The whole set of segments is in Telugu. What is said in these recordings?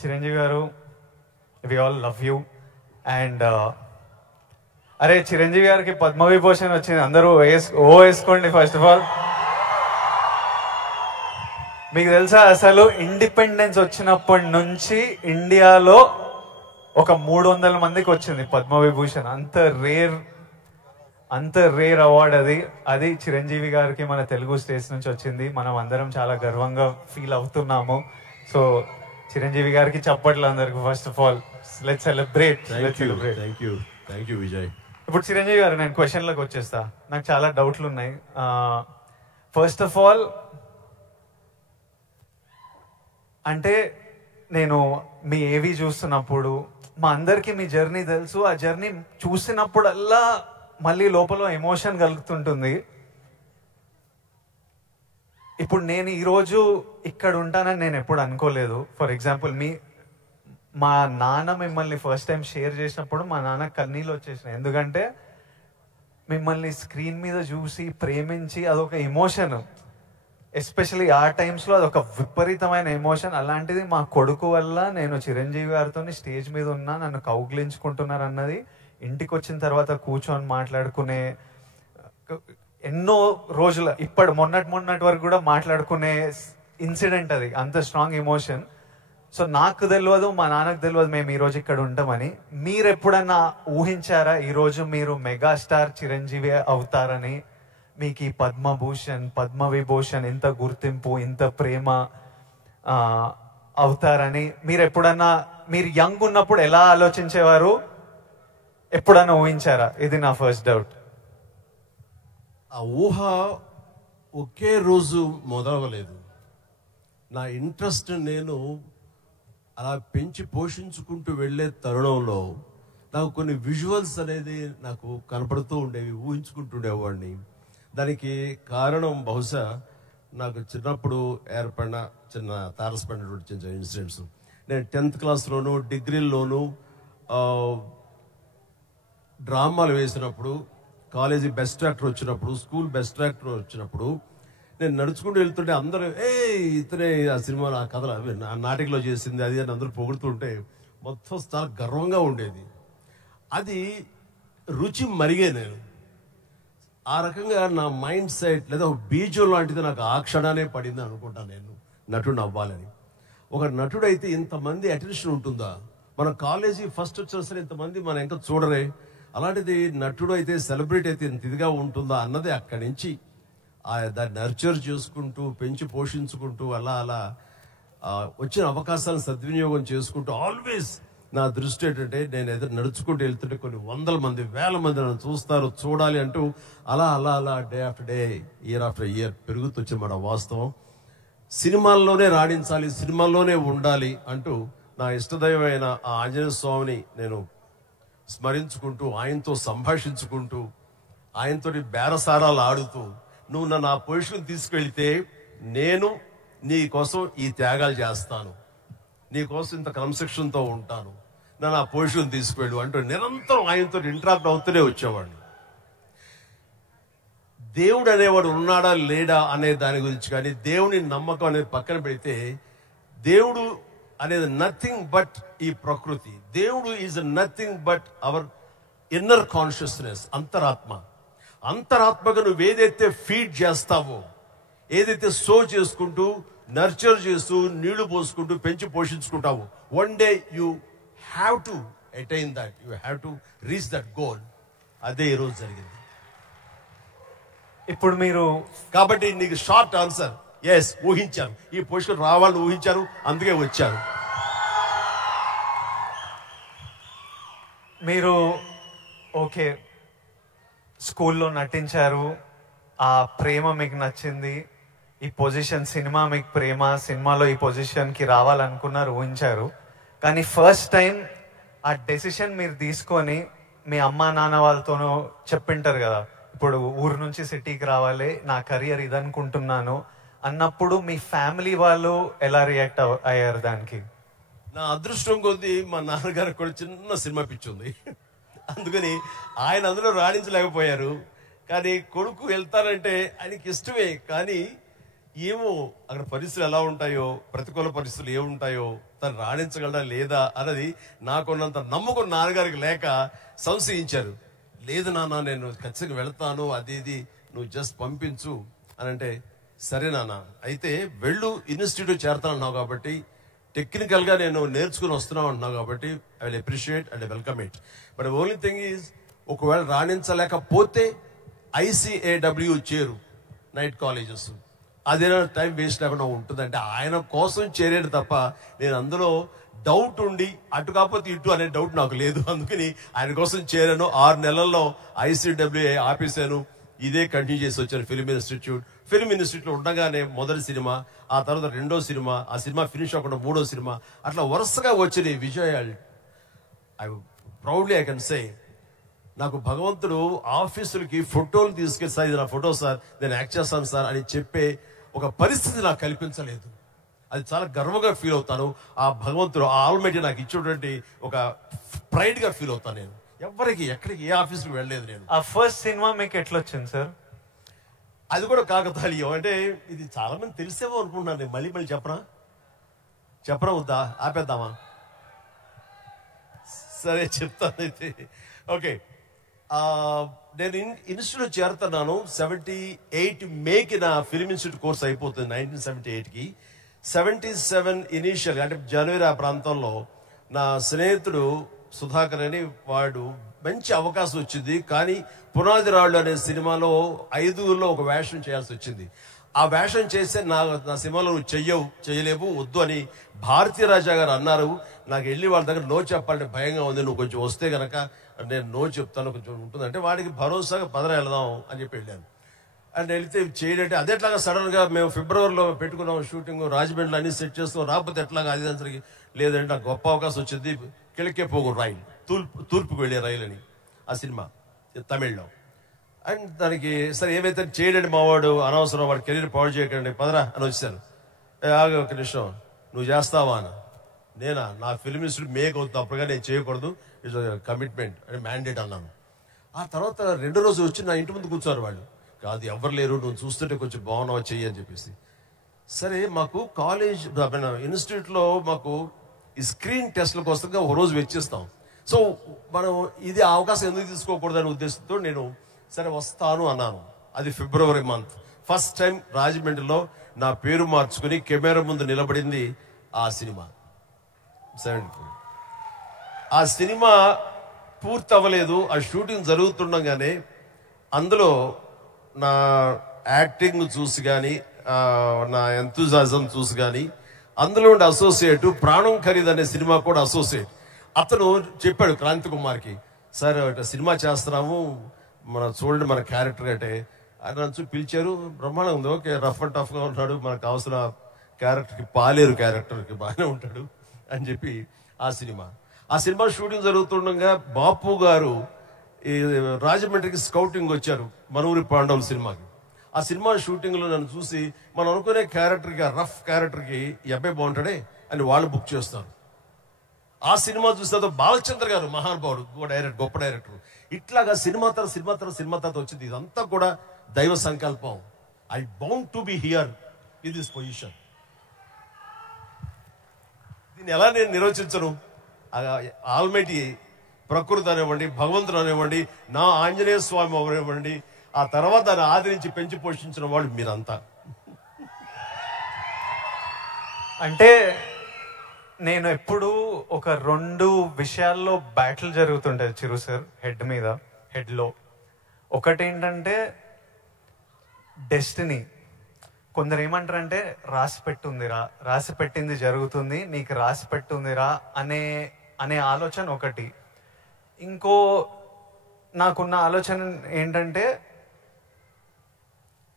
Chiranjeevi garu, we all love you. And అరే చిరంజీవి గారికి పద్మవిభూషణ్ వచ్చింది, అందరూ వేసుకోండి. ఫస్ట్ ఆఫ్ ఆల్ మీకు తెలుసా అసలు ఇండిపెండెన్స్ వచ్చినప్పటి నుంచి ఇండియాలో ఒక 300 మందికి వచ్చింది పద్మవిభూషణ్. అంత రేర్ అవార్డ్ అది చిరంజీవి గారికి మన తెలుగు స్టేట్స్ నుంచి వచ్చింది. మనం అందరం చాలా గర్వంగా ఫీల్ అవుతున్నాము. సో చిరంజీవి గారికి చప్పట్లు అందరికి. First of all let's celebrate. Thank you Vijay. ఇప్పుడు చిరంజీవి గారు, నేను క్వశ్చన్లకు వచ్చేస్తా. నాకు చాలా డౌట్లు ఉన్నాయి. ఫస్ట్ ఆఫ్ ఆల్ అంటే నేను మీ ఏవి చూస్తున్నప్పుడు మా అందరికి మీ జర్నీ తెలుసు. ఆ జర్నీ చూసినప్పుడల్లా మళ్ళీ లోపల ఎమోషన్ కలుగుతుంటుంది. ఇప్పుడు నేను ఈరోజు ఇక్కడ ఉంటానని నేను ఎప్పుడు అనుకోలేదు. ఫర్ ఎగ్జాంపుల్ మా నాన్న మిమ్మల్ని ఫస్ట్ టైం షేర్ చేసినప్పుడు మా నాన్న కన్నీళ్ళు వచ్చేసినాయి. ఎందుకంటే మిమ్మల్ని స్క్రీన్ మీద చూసి ప్రేమించి అదొక ఎమోషన్. ఎస్పెషలీ ఆ టైమ్స్లో అదొక విపరీతమైన ఎమోషన్. అలాంటిది మా కొడుకు వల్ల నేను చిరంజీవి గారితో స్టేజ్ మీద ఉన్నా, నన్ను కౌగిలించుకుంటున్నారు అన్నది ఇంటికి వచ్చిన తర్వాత కూర్చొని మాట్లాడుకునే ఎన్నో రోజుల మొన్నటి వరకు కూడా మాట్లాడుకునే ఇన్సిడెంట్. అది అంత స్ట్రాంగ్ ఎమోషన్. సో నాకు తెలియదు, మా నాన్నకు తెలియదు మేము ఈరోజు ఇక్కడ ఉంటామని. మీరు ఎప్పుడన్నా ఊహించారా ఈరోజు మీరు మెగాస్టార్ చిరంజీవి అవుతారని? మీకు ఈ పద్మభూషణ్, పద్మవిభూషణ్, ఇంత గుర్తింపు, ఇంత ప్రేమ అవుతారని మీరు ఎప్పుడన్నా, మీరు యంగ్ ఉన్నప్పుడు ఎలా ఆలోచించేవారు? ఎప్పుడన్నా ఊహించారా? ఇది నా ఫస్ట్ డౌట్. ఆ ఊహ ఒకే రోజు మొదలవలేదు. నా ఇంట్రెస్ట్ నేను అలా పెంచి పోషించుకుంటూ వెళ్ళే తరుణంలో నాకు కొన్ని విజువల్స్ అనేది నాకు కనపడుతూ ఉండేవి, ఊహించుకుంటుండేవాడిని. దానికి కారణం బహుశా నాకు చిన్నప్పుడు ఏర్పడిన చిన్న తారసపడినటువంటి చిన్న ఇన్సిడెంట్స్. నేను 10th క్లాస్లోను డిగ్రీల్లోనూ డ్రామాలు వేసినప్పుడు, కాలేజీ బెస్ట్ యాక్టర్ వచ్చినప్పుడు, స్కూల్ బెస్ట్ యాక్టర్ వచ్చినప్పుడు నేను నడుచుకుంటూ వెళ్తుంటే అందరూ ఇతనే ఆ సినిమాలో ఆ కథలు అవి నాటికలో చేసింది అది అని అందరూ పొగుడుతుంటే మొత్తం చాలా గర్వంగా ఉండేది. అది రుచి మరిగే నేను ఆ రకంగా నా మైండ్ సెట్ లేదా ఒక బీజం లాంటిది నాకు ఆ క్షణానే పడింది అనుకుంటాను నేను నటుడు అవ్వాలని. ఒక నటుడు అయితే ఇంతమంది అటెన్షన్ ఉంటుందా? మన కాలేజీ ఫస్ట్ వచ్చిన సరే ఇంతమంది మన ఇంకా చూడరే, అలాంటిది నటుడు అయితే సెలబ్రిటీ అయితే ఇంత ఇదిగా ఉంటుందా అన్నది అక్కడి నుంచి దాన్ని నర్చర్ చేసుకుంటూ పెంచి పోషించుకుంటూ అలా అలా వచ్చిన అవకాశాలను సద్వినియోగం చేసుకుంటూ ఆల్వేస్ నా దృష్టి ఏంటంటే నేను ఎదురు నడుచుకుంటూ వెళ్తుంటే కొన్ని 100 మంది 1000 మంది నన్ను చూస్తారు, చూడాలి అంటూ అలా అలా అలా day after day, year after year పెరుగుతూ వచ్చిన మన వాస్తవం. సినిమాల్లోనే రాణించాలి, సినిమాల్లోనే ఉండాలి అంటూ నా ఇష్టదైవమైన ఆ ఆంజనేయ స్వామిని నేను స్మరించుకుంటూ, ఆయనతో సంభాషించుకుంటూ, ఆయనతో బేరసారాలు ఆడుతూ, నువ్వు నన్ను ఆ పొజిషన్ తీసుకెళ్తే నేను నీ కోసం ఈ త్యాగాలు చేస్తాను, నీ కోసం ఇంత క్రమశిక్షణతో ఉంటాను, నన్ను ఆ పొజిషన్ తీసుకెళ్ళు అంటూ నిరంతరం ఆయనతో ఇంటరాక్ట్ అవుతూనే వచ్చేవాడిని. దేవుడు అనేవాడు ఉన్నాడా లేడా అనే దాని గురించి కానీ, దేవుని నమ్మకం అనేది పక్కన పెడితే, దేవుడు అనేది నథింగ్ బట్ ఈ ప్రకృతి. దేవుడు is nothing but our inner consciousness, అంతరాత్మ. అంతరాత్మగా నువ్వు ఏదైతే ఫీడ్ చేస్తావో, ఏదైతే సో చేసుకుంటూ నర్చర్ చేస్తూ నీళ్లు పోసుకుంటూ పెంచి పోషించుకుంటావు, one day you have to attain that, you have to reach that goal. అదే ఈరోజు జరిగింది. ఇప్పుడు మీరు కాబట్టి నీకు షార్ట్ ఆన్సర్, ఎస్, ఊహించాను, ఈ పొజిషన్ రావాలని ఊహించాను, అందుకే వచ్చాను. మీరు ఓకే స్కూల్లో నటించారు, ఆ ప్రేమ మీకు నచ్చింది, ఈ పొజిషన్ సినిమా మీకు ప్రేమ, సినిమాలో ఈ పొజిషన్కి రావాలనుకున్నారు, ఊహించారు. కానీ ఫస్ట్ టైం ఆ డెసిషన్ మీరు తీసుకొని మీ అమ్మా నాన్న వాళ్ళతోనూ చెప్పింటారు కదా, ఇప్పుడు ఊరు నుంచి సిటీకి రావాలి, నా కెరియర్ ఇదనుకుంటున్నాను అన్నప్పుడు మీ ఫ్యామిలీ వాళ్ళు ఎలా రియాక్ట్ అయ్యారు దానికి? నా అదృష్టం కొద్దీ మా నాన్నగారికి కూడా చిన్న సినిమా పిచ్చి ఉంది, అందుకని ఆయన అందులో రాణించలేకపోయారు. కానీ కొడుకు వెళ్తానంటే ఆయనకి ఇష్టమే, కానీ ఏమో అక్కడ పరిస్థితులు ఎలా ఉంటాయో, ప్రతికూల పరిస్థితులు ఏముంటాయో, తను రాణించగలడా లేదా అన్నది నాకున్నంత నమ్మకం నాన్నగారికి లేక సంశయించారు. లేదు నాన్న, నేను ఖచ్చితంగా వెళ్తాను, అది ఇది నువ్వు జస్ట్ పంపించు అని అంటే, సరే నాన్న అయితే వెళ్ళు, ఇన్స్టిట్యూట్ చేరతానన్నావు కాబట్టి, టెక్నికల్ గా నేను నేర్చుకుని వస్తున్నావు అంటున్నావు కాబట్టి I will appreciate and welcome it. But only thing is, ఒకవేళ రాణించలేకపోతే ICAW చేరు, నైట్ కాలేజెస్, అదేనా టైం వేస్ట్ లేకుండా ఉంటుందంటే ఆయన కోసం చేరేది తప్ప నేను అందులో డౌట్ ఉండి అటు కాకపోతే ఇటు అనే డౌట్ నాకు లేదు. అందుకని ఆయన కోసం చేరాను. 6 నెలల్లో ICAW ఆపేశాను. ఇదే కంటిన్యూ చేసి వచ్చాను ఫిల్మ్ ఇన్స్టిట్యూట్. ఫిల్మ్ ఇన్స్టిట్యూట్లో ఉండగానే మొదటి సినిమా, ఆ తర్వాత 2వ సినిమా, ఆ సినిమా ఫినిష్ అవ్వకుండా 3వ సినిమా, అట్లా వరుసగా వచ్చిన విజయాలు. ప్రౌడ్లీ ఐ కెన్ సే, నాకు భగవంతుడు ఆఫీసులకి ఫోటోలు తీసుకెళ్ళి, సార్ ఇది నా ఫోటో సార్, నేను యాక్ట్ చేస్తాను సార్ అని చెప్పే ఒక పరిస్థితి నాకు కల్పించలేదు. అది చాలా గర్వంగా ఫీల్ అవుతాను. ఆ భగవంతుడు, ఆ ఆల్మైటీ నాకు ఇచ్చేటువంటి ఒక ప్రైడ్ గా ఫీల్ అవుతాను. నేను ఎవరికి ఎక్కడికి ఏ ఆఫీస్కి వెళ్ళలేదు. నేను ఆ ఫస్ట్ సినిమా మీకు ఎట్లా వచ్చింది సార్? అది కూడా కాకతాళీయం. అంటే ఇది చాలా మంది తెలిసేమో అనుకుంటున్నాను. నేను మళ్ళీ చెప్పరా వద్దా, ఆపేద్దామా? సరే చెప్తాను అయితే. ఓకే, నేను ఇన్స్టిట్యూట్ చేరుతున్నాను 78 మేకి నా ఫిల్మ్ ఇన్స్టిట్యూట్ కోర్స్ అయిపోతుంది. 1978కి 77 ఇనీషియల్ అంటే జనవరి ఆ ప్రాంతంలో నా స్నేహితుడు సుధాకర్ అని, వాడు మంచి అవకాశం వచ్చింది. కానీ పునాది రాళ్ళు అనే సినిమాలో 5గురిలో ఒక వేషం చేయాల్సి వచ్చింది. ఆ వేషం చేస్తే నా సినిమాలో నువ్వు చేయలేవు, వద్దు అని భారతీ రాజా గారు అన్నారు. నాకు వెళ్ళి వాళ్ళ దగ్గర నో చెప్పాలంటే భయంగా ఉంది. నువ్వు కొంచెం వస్తే గనక నేను నో చెప్తాను, కొంచెం ఉంటుందంటే వాడికి భరోసాగా పదరా వెళదాం అని చెప్పి వెళ్ళాను. అండ్ వెళితే చేయాలంటే అదేట్లాగా సడన్ గా మేము ఫిబ్రవరిలో పెట్టుకున్నాం షూటింగ్, రాజమండ్రిలో అన్ని సెట్ చేస్తాం, రాకపోతే ఎట్లాగా అది దానికి లేదంటే నాకు గొప్ప అవకాశం వచ్చింది. కిళకే పోగు రైలు, తూర్పుకు వెళ్ళే రైలు అని ఆ సినిమా తమిళ్లో. అండ్ దానికి సరే ఏమైతే చేయడండి మావాడు, అనవసరం వాడు కెరీర్ పాడు చేయకండి, పదరా అని వచ్చాను. ఆగే ఒక నిమిషం, నువ్వు చేస్తావా అని. నేనా, నా ఫిల్మ్ ఇన్స్టిట్యూట్ మేక్ అవుతుంది, అప్పుడుగా నేను చేయకూడదు, ఇట్స్ కమిట్మెంట్ అని మ్యాండేట్ అన్నాను. ఆ తర్వాత 2వ రోజు వచ్చి నా ఇంటి ముందు కూర్చోరు వాళ్ళు. కాదు ఎవరు లేరు, నువ్వు చూస్తుంటే కొంచెం బాగున్నావా చెయ్యి అని చెప్పేసి. సరే మాకు కాలేజ్ ఇన్స్టిట్యూట్లో మాకు ఈ స్క్రీన్ టెస్ట్ల కోసంగా ఒక రోజు వెచ్చిస్తాం. సో మనం ఇది అవకాశం ఎందుకు తీసుకోకూడదనే ఉద్దేశంతో నేను సరే వస్తాను అన్నాను. అది ఫిబ్రవరి మంత్. ఫస్ట్ టైం రాజమండ్రిలో నా పేరు మార్చుకుని కెమెరా ముందు నిలబడింది ఆ సినిమా. ఆ సినిమా పూర్తి అవ్వలేదు, ఆ షూటింగ్ జరుగుతుండగానే అందులో నా యాక్టింగ్ చూసి కానీ, నా ఎంతూజాజం చూసి కానీ, అందులో ఉండే అసోసియేట్ ప్రాణం ఖరీదు అనే సినిమా కూడా అసోసియేట్ అతను చెప్పాడు క్రాంతి కుమార్కి, సార్ సినిమా చేస్తున్నాము, మనం చూడండి మన క్యారెక్టర్ అంటే. ఆయన నన్ను పిలిచారు, బ్రహ్మాండం ఉంది, ఓకే రఫ్ అండ్ టఫ్ గా ఉన్నాడు, మనకు కావాల్సిన క్యారెక్టర్కి, పాలేరు క్యారెక్టర్కి బాగానే ఉంటాడు అని చెప్పి ఆ సినిమా షూటింగ్ జరుగుతుండగా బాపు గారు ఈ రాజమండ్రికి స్కౌటింగ్ వచ్చారు మనూరి పాండవుల సినిమాకి. ఆ సినిమా షూటింగ్ లో నన్ను చూసి మనం అనుకునే క్యారెక్టర్కి, ఆ రఫ్ క్యారెక్టర్కి ఈ అబ్బాయి బాగుంటాడే అని వాళ్ళు బుక్ చేస్తారు. ఆ సినిమా చూస్తే బాలచంద్ర గారు మహానుభావుడు, గొప్ప డైరెక్టర్. ఇట్లాగా సినిమా తర్వాత వచ్చింది. ఇదంతా కూడా దైవ సంకల్పం. I bound to be here in this position. దీన్ని ఎలా నేను నిర్వచించను? ఆల్మైటీ ప్రకృతి అనివ్వండి, భగవంతుడు అనివ్వండి, నా ఆంజనేయ స్వామి అవనివ్వండి, ఆ తర్వాత దాన్ని ఆదరించి పెంచి పోషించిన వాళ్ళు మీరంతా. అంటే నేను ఎప్పుడు ఒక 2 విషయాల్లో బ్యాటిల్ జరుగుతుంటది చిరు సార్ హెడ్లో. ఒకటి ఏంటంటే డెస్టినీ. కొందరు ఏమంటారంటే రాసి పెట్టింది జరుగుతుంది, నీకు రాసి పెట్టుందిరా అనే ఆలోచన ఒకటి. ఇంకో నాకున్న ఆలోచన ఏంటంటే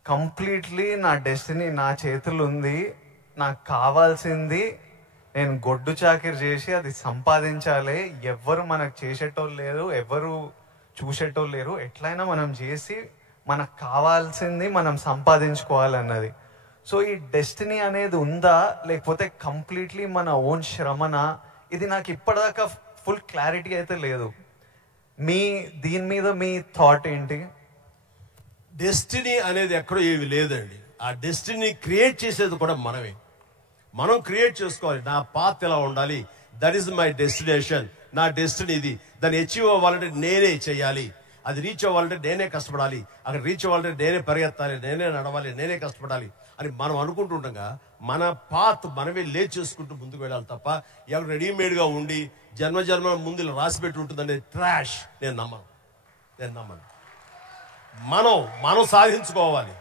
కంప్లీట్లీ నా డెస్టినీ నా చేతులు ఉంది, నాకు కావాల్సింది నేను గొడ్డు చాకిరి చేసి అది సంపాదించాలి. ఎవ్వరు మనకు చేసేటోళ్ళు లేరు, ఎవరు చూసేటోళ్ళు లేరు. ఎట్లయినా మనం చేసి మనకు కావాల్సింది మనం సంపాదించుకోవాలన్నది. సో ఈ డెస్టినీ అనేది ఉందా, లేకపోతే కంప్లీట్లీ మన ఓన్ శ్రమనా? ఇది నాకు ఇప్పటిదాకా ఫుల్ క్లారిటీ అయితే లేదు. దీని మీద మీ థాట్ ఏంటి? డెస్టినీ అనేది ఎక్కడో ఏమి లేదండి. ఆ డెస్టినీ క్రియేట్ చేసేది కూడా మనమే. మనం క్రియేట్ చేసుకోవాలి. నా పాత్ ఎలా ఉండాలి, దట్ ఈస్ మై డెస్టినేషన్, నా డెస్టినీ ఇది. దాన్ని అచీవ్ అవ్వాలంటే నేనే చేయాలి, అది రీచ్ అవ్వాలంటే నేనే కష్టపడాలి, అక్కడ రీచ్ అవ్వాలంటే నేనే పరిగెత్తాలి, నేనే నడవాలి, నేనే కష్టపడాలి అని మనం అనుకుంటుండగా మన పాత్ మనమే లేచి చేసుకుంటూ ముందుకు వెళ్ళాలి తప్ప ఎవరు రెడీమేడ్గా ఉండి జన్మ ముందు రాసి పెట్టి ఉంటుందనే ట్రాష్ నేను నమ్మను. మనం సాధించుకోవాలి.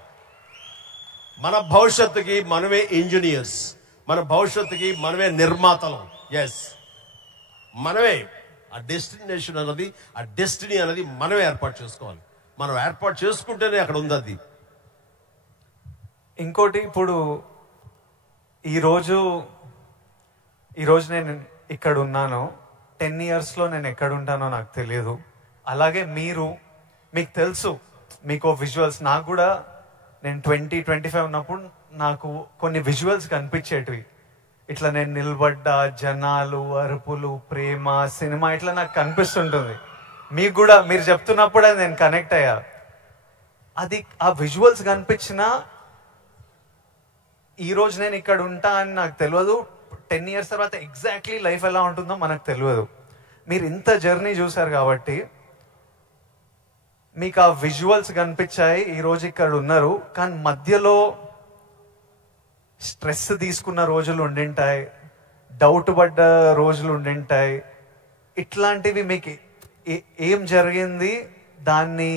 మన భవిష్యత్తుకి మనమే ఇంజనీర్స్, మన భవిష్యత్తుకి మనమే నిర్మాతలం. ఎస్, మనమే ఆ డెస్టినేషన్ అన్నది, ఆ డెస్టినీ అనేది మనమే ఏర్పాటు చేసుకోవాలి. మనం ఏర్పాటు చేసుకుంటేనే అక్కడ ఉంది అది. ఇంకోటి, ఇప్పుడు ఈరోజు నేను ఇక్కడ ఉన్నాను, 10 yearsలో నేను ఎక్కడ ఉంటానో నాకు తెలియదు. అలాగే మీకు తెలుసు, మీకు విజువల్స్, నాకు కూడా నేను 20-25 ఉన్నప్పుడు నాకు కొన్ని విజువల్స్ కనిపించేటివి. ఇట్లా నేను నిలబడ్డా, జనాలు, అరుపులు, ప్రేమ, సినిమా ఇట్లా నాకు కనిపిస్తుంటుంది. మీకు కూడా మీరు చెప్తున్నప్పుడే నేను కనెక్ట్ అయ్యా. అది ఆ విజువల్స్ కనిపించినా ఈరోజు నేను ఇక్కడ ఉంటా అని నాకు తెలియదు. 10 years తర్వాత ఎగ్జాక్ట్లీ లైఫ్ ఎలా ఉంటుందో మనకు తెలియదు. మీరు ఇంత జర్నీ చూసారు కాబట్టి మీకు ఆ విజువల్స్ కనిపించాయి, ఈరోజు ఇక్కడ ఉన్నారు. కానీ మధ్యలో స్ట్రెస్ తీసుకున్న రోజులు ఉండింటాయి, డౌట్ పడ్డ రోజులు ఉండింటాయి. ఇట్లాంటివి మీకు ఏం జరిగింది, దాన్ని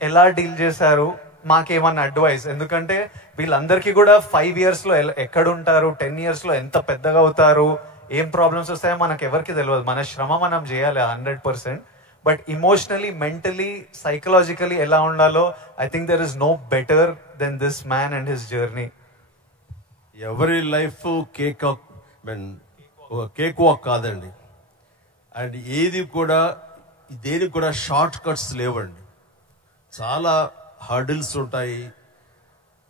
ఎలా డీల్ చేశారు, మాకేమన్నా అడ్వైస్? ఎందుకంటే వీళ్ళందరికీ కూడా 5 yearsలో ఎక్కడ ఉంటారు, 10 yearsలో ఎంత పెద్దగా అవుతారు, ఏం ప్రాబ్లమ్స్ వస్తాయో మనకు ఎవరికి తెలియదు. మన శ్రమ మనం చేయాలి 100%. బట్ ఇమోషనలీ, మెంటలీ, సైకలాజికలీ ఎలా ఉండాలో I think there is no better than this man and his journey. ఎవరి లైఫ్ కేక్ వాక్ కాదండి. అండ్ దేనికి కూడా షార్ట్ కట్స్ లేవండి. చాలా హర్డిల్స్ ఉంటాయి,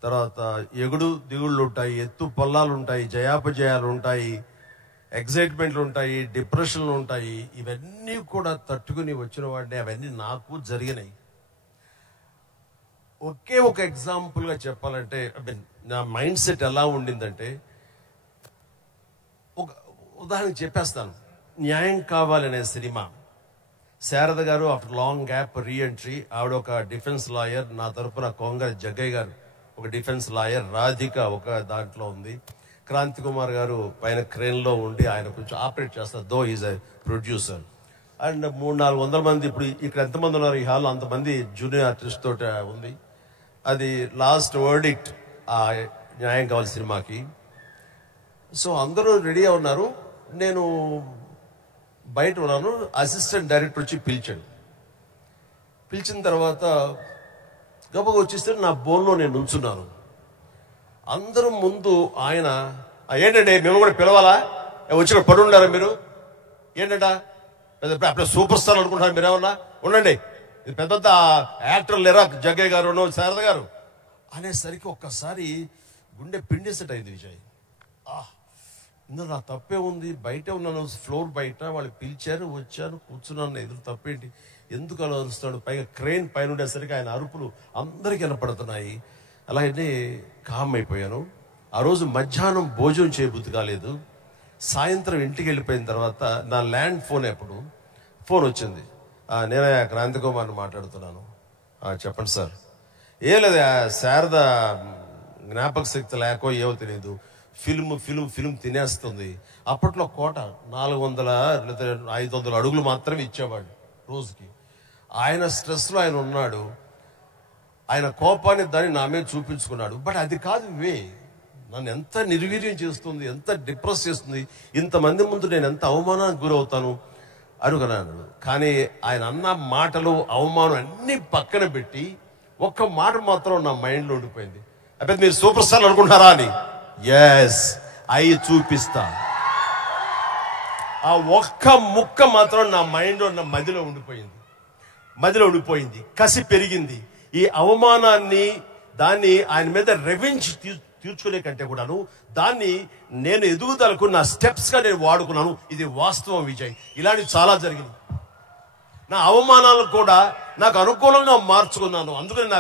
తర్వాత ఎగుడు దిగుళ్ళు ఉంటాయి, ఎత్తు పల్లాలు ఉంటాయి, జయాపజయాలు ఉంటాయి, ఎగ్జైట్మెంట్లు ఉంటాయి, డిప్రెషన్లు ఉంటాయి. ఇవన్నీ కూడా తట్టుకుని వచ్చిన వాడిని, అవన్నీ నాకు జరిగినాయి. ఒకే ఒక ఎగ్జాంపుల్గా చెప్పాలంటే, నా మైండ్ సెట్ ఎలా ఉండిందంటే, ఒక ఉదాహరణ చెప్పేస్తాను. న్యాయం కావాలనే సినిమా, శారద గారు ఆఫ్టర్ లాంగ్ గ్యాప్ రీఎంట్రీ, ఆవిడ ఒక డిఫెన్స్ లాయర్, నా తరపున కొంగర జగ్గయ్య గారు ఒక డిఫెన్స్ లాయర్, రాధిక ఒక దాంట్లో ఉంది, క్రాంతి కుమార్ గారు పైన క్రేన్లో ఉండి ఆయన కొంచెం ఆపరేట్ చేస్తారు, though is a producer. And 300-400 మంది, ఇప్పుడు ఇక్కడ ఎంతమంది ఉన్నారు ఈ హాల్లో అంతమంది జూనియర్ ఆర్టిస్ట్ తోటి ఉంది. అది లాస్ట్ వర్డిక్ట్ ఆ న్యాయం కావాలి సినిమాకి. సో అందరూ రెడీగా ఉన్నారు, నేను బయట ఉన్నాను. అసిస్టెంట్ డైరెక్టర్ వచ్చి పిలిచిన తర్వాత గబగబా వచ్చేస్తే నా బోన్లో నేను నుంచున్నాను. అందరూ ముందు ఆయన, ఏంటంటే మేము కూడా పిలవాలా, వచ్చిన పని ఉండారా మీరు, ఏంటంట అప్పుడు సూపర్ స్టార్ అనుకుంటున్నారు మీరేమన్నా, ఉండండి ఇది పెద్ద పెద్ద యాక్టర్లు లేరా, జగ్గయ్య గారు, శారద గారు అనేసరికి ఒక్కసారి గుండె పిండేసెట్ అయింది విజయ్. ఇందులో నా తప్పే ఉంది, బయటే ఉన్నాను, ఫ్లోర్ బయట, వాళ్ళు పిలిచారు, వచ్చాను, కూర్చున్నాను, ఎదురు తప్పేంటి, ఎందుకు అలా అరుస్తాడు, పైగా క్రెయిన్ పైన ఉండేసరికి ఆయన అరుపులు అందరికీ వినపడుతున్నాయి. అలాగే కామ్ అయిపోయాను. ఆ రోజు మధ్యాహ్నం భోజనం చేయబుద్ధి కాలేదు. సాయంత్రం ఇంటికి వెళ్ళిపోయిన తర్వాత నా ల్యాండ్ ఫోన్ వచ్చింది. నేనే క్రాంతి కుమార్ని మాట్లాడుతున్నాను. చెప్పండి సార్. ఏం లేదు, శారద జ్ఞాపక శక్తి లేకో ఏవో తెలియదు, ఫిల్మ్ తినేస్తుంది. అప్పట్లో కోట 400 లేదా 500 అడుగులు మాత్రమే ఇచ్చేవాడు రోజుకి. ఆయన స్ట్రెస్లో ఆయన ఉన్నాడు, ఆయన కోపాన్ని దాన్ని నా మీద చూపించుకున్నాడు. బట్ అది కాదు నన్ను ఎంత నిర్వీర్యం చేస్తుంది, ఎంత డిప్రెస్ చేస్తుంది, ఇంతమంది ముందు నేను ఎంత అవమానానికి గురవుతాను అనుకున్నాను. కానీ ఆయన అన్న మాటలు, అవమానం అన్ని పక్కన పెట్టి ఒక్క మాట మాత్రం నా మైండ్లో ఉండిపోయింది. అప్పుడు మీరు సూపర్ స్టార్ అనుకుంటారా అని. ఎస్, అయి చూపిస్తా. ఆ ఒక్క ముక్క మాత్రం నా మైండ్లో, నా మదిలో ఉండిపోయింది. కసి పెరిగింది. ఈ అవమానాన్ని, దాన్ని ఆయన మీద రెవెంజ్ తీర్చుకునే కంటే కూడాను దాన్ని నేను ఎదుగుదలకు నా స్టెప్స్ గా నేను వాడుకున్నాను. ఇది వాస్తవం విజయ్. ఇలాంటివి చాలా జరిగింది. నా అవమానాలు కూడా నాకు అనుకూలంగా మార్చుకున్నాను. అందుకని నా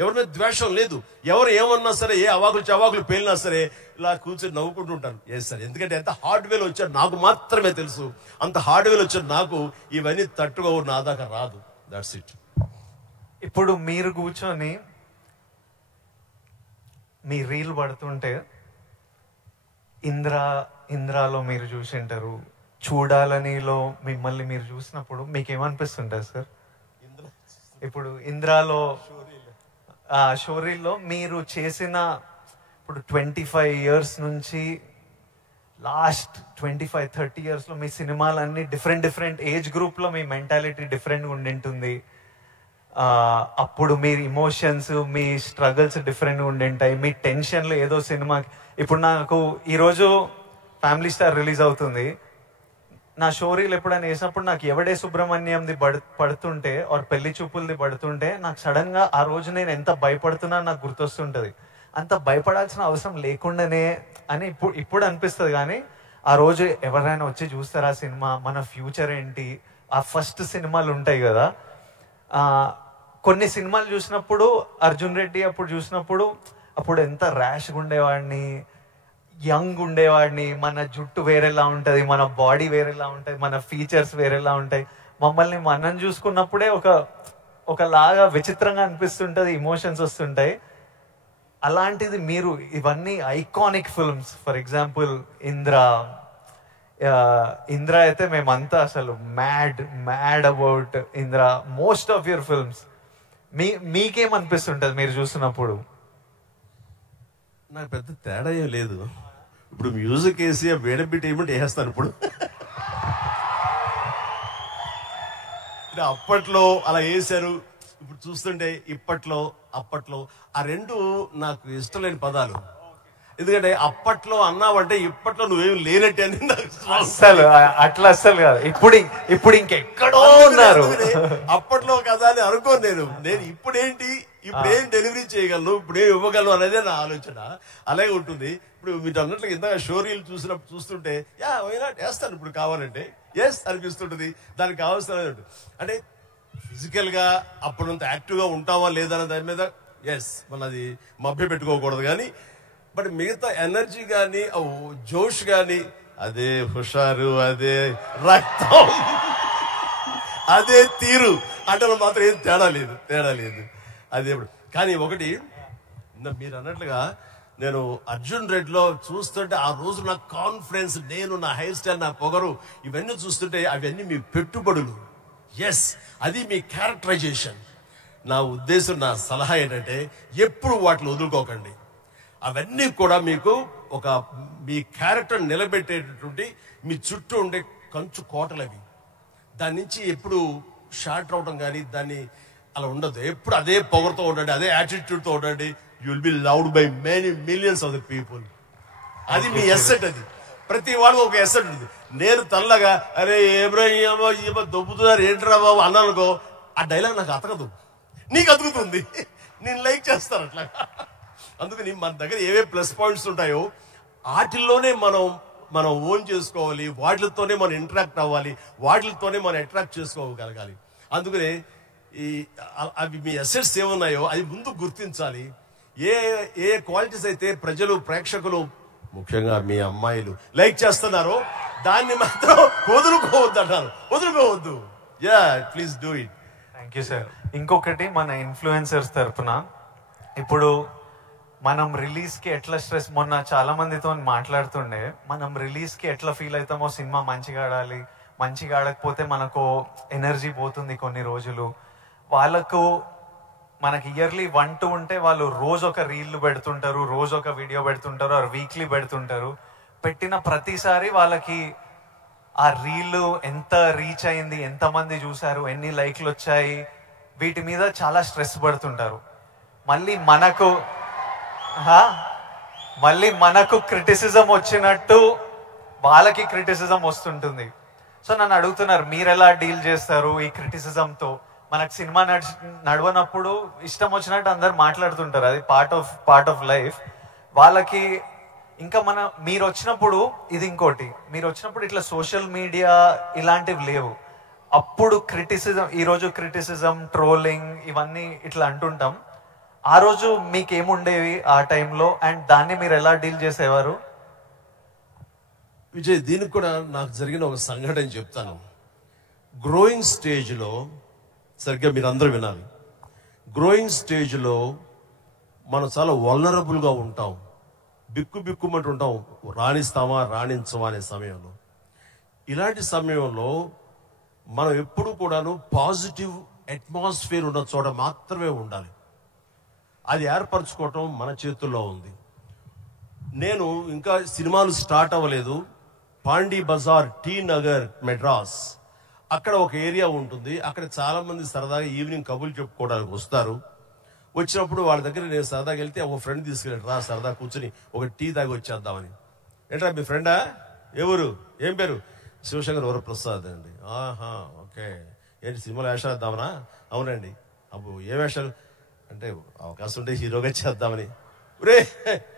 ఎవరి మీద ద్వేషం లేదు. ఎవరు ఏమన్నా సరే, ఏ అవాకులు చవాకులు పేలినా సరే ఇలా కూర్చొని నవ్వుకుంటూ ఉంటాను. సార్, ఎందుకంటే ఎంత హార్డ్వేర్ వచ్చాడు నాకు మాత్రమే తెలుసు. అంత హార్డ్వేర్ వచ్చాడు నాకు ఇవన్నీ తట్టుకో నా దాకా రాదు. That's it. ఇప్పుడు మీరు కూర్చొని మీ రీల్ పడుతుంటే ఇంద్రాలో మీరు చూసింటారు, చూడాలనిలో మిమ్మల్ని మీరు చూసినప్పుడు మీకు ఏమనిపిస్తుంటారు సార్? ఇప్పుడు ఇంద్రాలో షోరీల్లో మీరు చేసిన ఇప్పుడు 25 years నుంచి లాస్ట్ 25-30 yearsలో మీ సినిమాలన్నీ డిఫరెంట్ ఏజ్ గ్రూప్లో మీ మెంటాలిటీ డిఫరెంట్గా ఉండింటుంది. అప్పుడు మీ ఇమోషన్స్, మీ స్ట్రగుల్స్ డిఫరెంట్గా ఉండింటాయి. మీ టెన్షన్లు ఏదో సినిమాకి. ఇప్పుడు నాకు ఈరోజు ఫ్యామిలీ స్టార్ రిలీజ్ అవుతుంది. నా షోరీలు ఎప్పుడైనా వేసినప్పుడు నాకు ఎవడే సుబ్రహ్మణ్యంది పడుతుంటే ఆర్ పెళ్లి చూపులది పడుతుంటే నాకు సడన్ గా ఆ రోజు నేను ఎంత భయపడుతున్నా నాకు గుర్తొస్తుంటది. అంత భయపడాల్సిన అవసరం లేకుండానే అని ఇప్పుడు అనిపిస్తుంది. కానీ ఆ రోజు ఎవరైనా వచ్చి చూస్తారా సినిమా, మన ఫ్యూచర్ ఏంటి, ఆ ఫస్ట్ సినిమాలు ఉంటాయి కదా. కొన్ని సినిమాలు చూసినప్పుడు అర్జున్ రెడ్డి అప్పుడు చూసినప్పుడు అప్పుడు ఎంత ర్యాష్గా ఉండేవాడిని, యంగ్ ఉండేవాడిని, మన జుట్టు వేరేలా ఉంటుంది, మన బాడీ వేరేలా ఉంటుంది, మన ఫీచర్స్ వేరేలా ఉంటాయి. మమ్మల్ని మనం చూసుకున్నప్పుడే ఒకలాగా విచిత్రంగా అనిపిస్తుంటుంది, ఇమోషన్స్ వస్తుంటాయి. అలాంటిది మీరు ఇవన్నీ iconic films, for example Indra అయితే మేమంతా అసలు mad about Indra. Most of your films మీకేమనిపిస్తుంటది మీరు చూసినప్పుడు? నాకు పెద్ద తేడా ఏం లేదు. ఇప్పుడు మ్యూజిక్ వేసి వేడబిట్ ఏమంటే వేసేస్తాను. ఇప్పుడు అప్పట్లో అలా వేసారు, ఇప్పుడు చూస్తుంటే ఇప్పట్లో అప్పట్లో ఆ రెండు నాకు ఇష్టం లేని పదాలు. ఎందుకంటే అప్పట్లో అన్నావంటే ఇప్పట్లో నువ్వేం లేనట్టే అని అసలు అట్లా అస్సలు కాదు. ఇప్పుడు ఇంకెక్కడో ఉన్నారు. అప్పట్లో కదా అని అనుకోను నేను ఇప్పుడేంటి, ఇప్పుడేం డెలివరీ చేయగలను, ఇప్పుడేం ఇవ్వగలను అనేదే నా ఆలోచన. అలాగే ఉంటుంది. ఇప్పుడు మీరు అన్నట్లు ఇందాక షోరీలు చూస్తుంటే వేస్తాను ఇప్పుడు కావాలంటే అనిపిస్తుంటది. దానికి కావాల్సిన అంటే ఫిజికల్ గా అప్పుడంత యాక్టివ్ గా ఉంటావా లేదా అనే దాని మీద మనది మభ్య పెట్టుకోకూడదు. కానీ బట్ మిగతా ఎనర్జీ కానీ జోష్ కానీ అదే హుషారు, అదే రక్తం, అదే తీరు అంటే మాత్రం ఏం తేడా లేదు. అదే కానీ ఒకటి మీరు అన్నట్లుగా నేను అర్జున్ రెడ్డిలో చూస్తుంటే ఆ రోజు నా కాన్ఫిడెన్స్, నేను నా హెయిర్ స్టైల్, నా పొగరు, ఇవన్నీ చూస్తుంటే అవన్నీ మీ పెట్టుబడులు. అది మీ క్యారెక్టరైజేషన్. నా ఉద్దేశం, నా సలహా ఏంటంటే ఎప్పుడు వాటిని వదులుకోకండి. అవన్నీ కూడా మీకు మీ క్యారెక్టర్ నిలబెట్టేటటువంటి మీ చుట్టూ ఉండే కంచు కోటలు అవి. దాని నుంచి ఎప్పుడు షార్ట్ అవడం కానీ దాన్ని అలా ఉండదు. ఎప్పుడు అదే పొగరుతో ఉండండి, అదే యాటిట్యూడ్ తో ఉండండి. You will be loved by many millions of the people. అది మీ ఎసెట్. అది ప్రతి వాళ్ళు ఒక ఎసెట్ ఉంది. నేను తల్లగా అరే ఏమో దొబ్బుతున్నారు ఏంట్రా బాబు అన్నానుకో, ఆ డైలాగ్ నాకు అతకదు, నీకు అతుకుతుంది, నేను లైక్ చేస్తాను అట్లా. అందుకని మన దగ్గర ఏవే ప్లస్ పాయింట్స్ ఉంటాయో వాటిల్లోనే మనం ఓన్ చేసుకోవాలి, వాటితోనే మనం ఇంటరాక్ట్ అవ్వాలి, వాటితోనే మనం అట్రాక్ట్ చేసుకోగలగాలి. అందుకనే అవి మీ అసెట్స్ ఏమున్నాయో అది ముందు గుర్తించాలి. ఏ క్వాలిటీస్ అయితే ప్రజలు, ప్రేక్షకులు, ముఖ్యంగా మీ అమ్మాయిలు లైక్ చేస్తున్నారో దాన్ని మాత్రం వదులుకోవద్దు అంటారు. వదులుకోవద్దు. Please do it. Thank you sir. ఇంకొకటి మన ఇన్ఫ్లుయెన్సర్స్ తరఫున ఇప్పుడు మనం రిలీజ్ కి ఎట్లా స్ట్రెస్, మొన్న చాలా మందితో మాట్లాడుతుండే, మనం రిలీజ్ కి ఎట్లా ఫీల్ అవుతామో, సినిమా మంచిగా ఆడాలి, మంచిగా ఆడకపోతే మనకు ఎనర్జీ పోతుంది కొన్ని రోజులు. వాళ్ళకు మనకి ఇయర్లీ 1-2 ఉంటే వాళ్ళు రోజు ఒక రీల్ పెడుతుంటారు, రోజు ఒక వీడియో పెడుతుంటారు, వీక్లీ పెడుతుంటారు. పెట్టిన ప్రతిసారి వాళ్ళకి ఆ రీల్ ఎంత రీచ్ అయింది, ఎంతమంది చూసారు, ఎన్ని లైక్లు వచ్చాయి, వీటి మీద చాలా స్ట్రెస్ పడుతుంటారు. మళ్ళీ మనకు క్రిటిసిజం వచ్చినట్టు వాళ్ళకి క్రిటిసిజం వస్తుంటుంది. సో నన్ను అడుగుతున్నారు, మీరు ఎలా డీల్ చేస్తారు ఈ క్రిటిసిజంతో? మనకు సినిమా నడవనప్పుడు ఇష్టం వచ్చినట్టు అందరు మాట్లాడుతుంటారు, అది పార్ట్ ఆఫ్ లైఫ్. వాళ్ళకి ఇంకా మీరు వచ్చినప్పుడు ఇది ఇంకోటి, మీరు వచ్చినప్పుడు ఇట్లా సోషల్ మీడియా ఇలాంటివి లేవు. అప్పుడు క్రిటిసిజం, ఈరోజు క్రిటిసిజం, ట్రోలింగ్ ఇవన్నీ ఇట్లా అంటుంటాం. ఆ రోజు మీకేముండేవి ఆ టైంలో, అండ్ దాన్ని మీరు ఎలా డీల్ చేసేవారు? విజయ్, దీనికి కూడా నాకు జరిగిన ఒక సంఘటన చెప్తాను. గ్రోయింగ్ స్టేజ్లో, సరిగ్గా మీరు అందరూ వినాలి, గ్రోయింగ్ స్టేజ్లో మనం చాలా వల్నరబుల్గా ఉంటాం, బిక్కుమంటూ ఉంటాం, రాణిస్తామా రాణించమా అనే సమయంలో. ఇలాంటి సమయంలో మనం ఎప్పుడు కూడాను పాజిటివ్ అట్మాస్ఫియర్ ఉన్న చోట మాత్రమే ఉండాలి. అది ఏర్పరచుకోవటం మన చేతుల్లో ఉంది. నేను ఇంకా సినిమాలు స్టార్ట్ అవ్వలేదు. పాండీ బజార్, టీ నగర్, మెడ్రాస్, అక్కడ ఒక ఏరియా ఉంటుంది. అక్కడ చాలా మంది సరదాగా ఈవినింగ్ కబుర్లు చెప్పుకోవడానికి వస్తారు. వచ్చినప్పుడు వాళ్ళ దగ్గర నేను సరదాగా వెళ్తే ఒక ఫ్రెండ్ తీసుకెళ్ళాడు, రా సరదా కూర్చొని ఒక టీ తాగి వచ్చేద్దామని. ఏంట్రా మీ ఫ్రెండా, ఎవరు, ఏం పేరు? శివశంకర్ వరప్రసాద్ అండి. ఆహా, ఓకే. ఏంటి సినిమాలు వేషాలు వేద్దామనా? అవునండి. అబ్బో ఏ వేషాలు అంటే, అవకాశం ఉంటే హీరోగా చేద్దామని. రే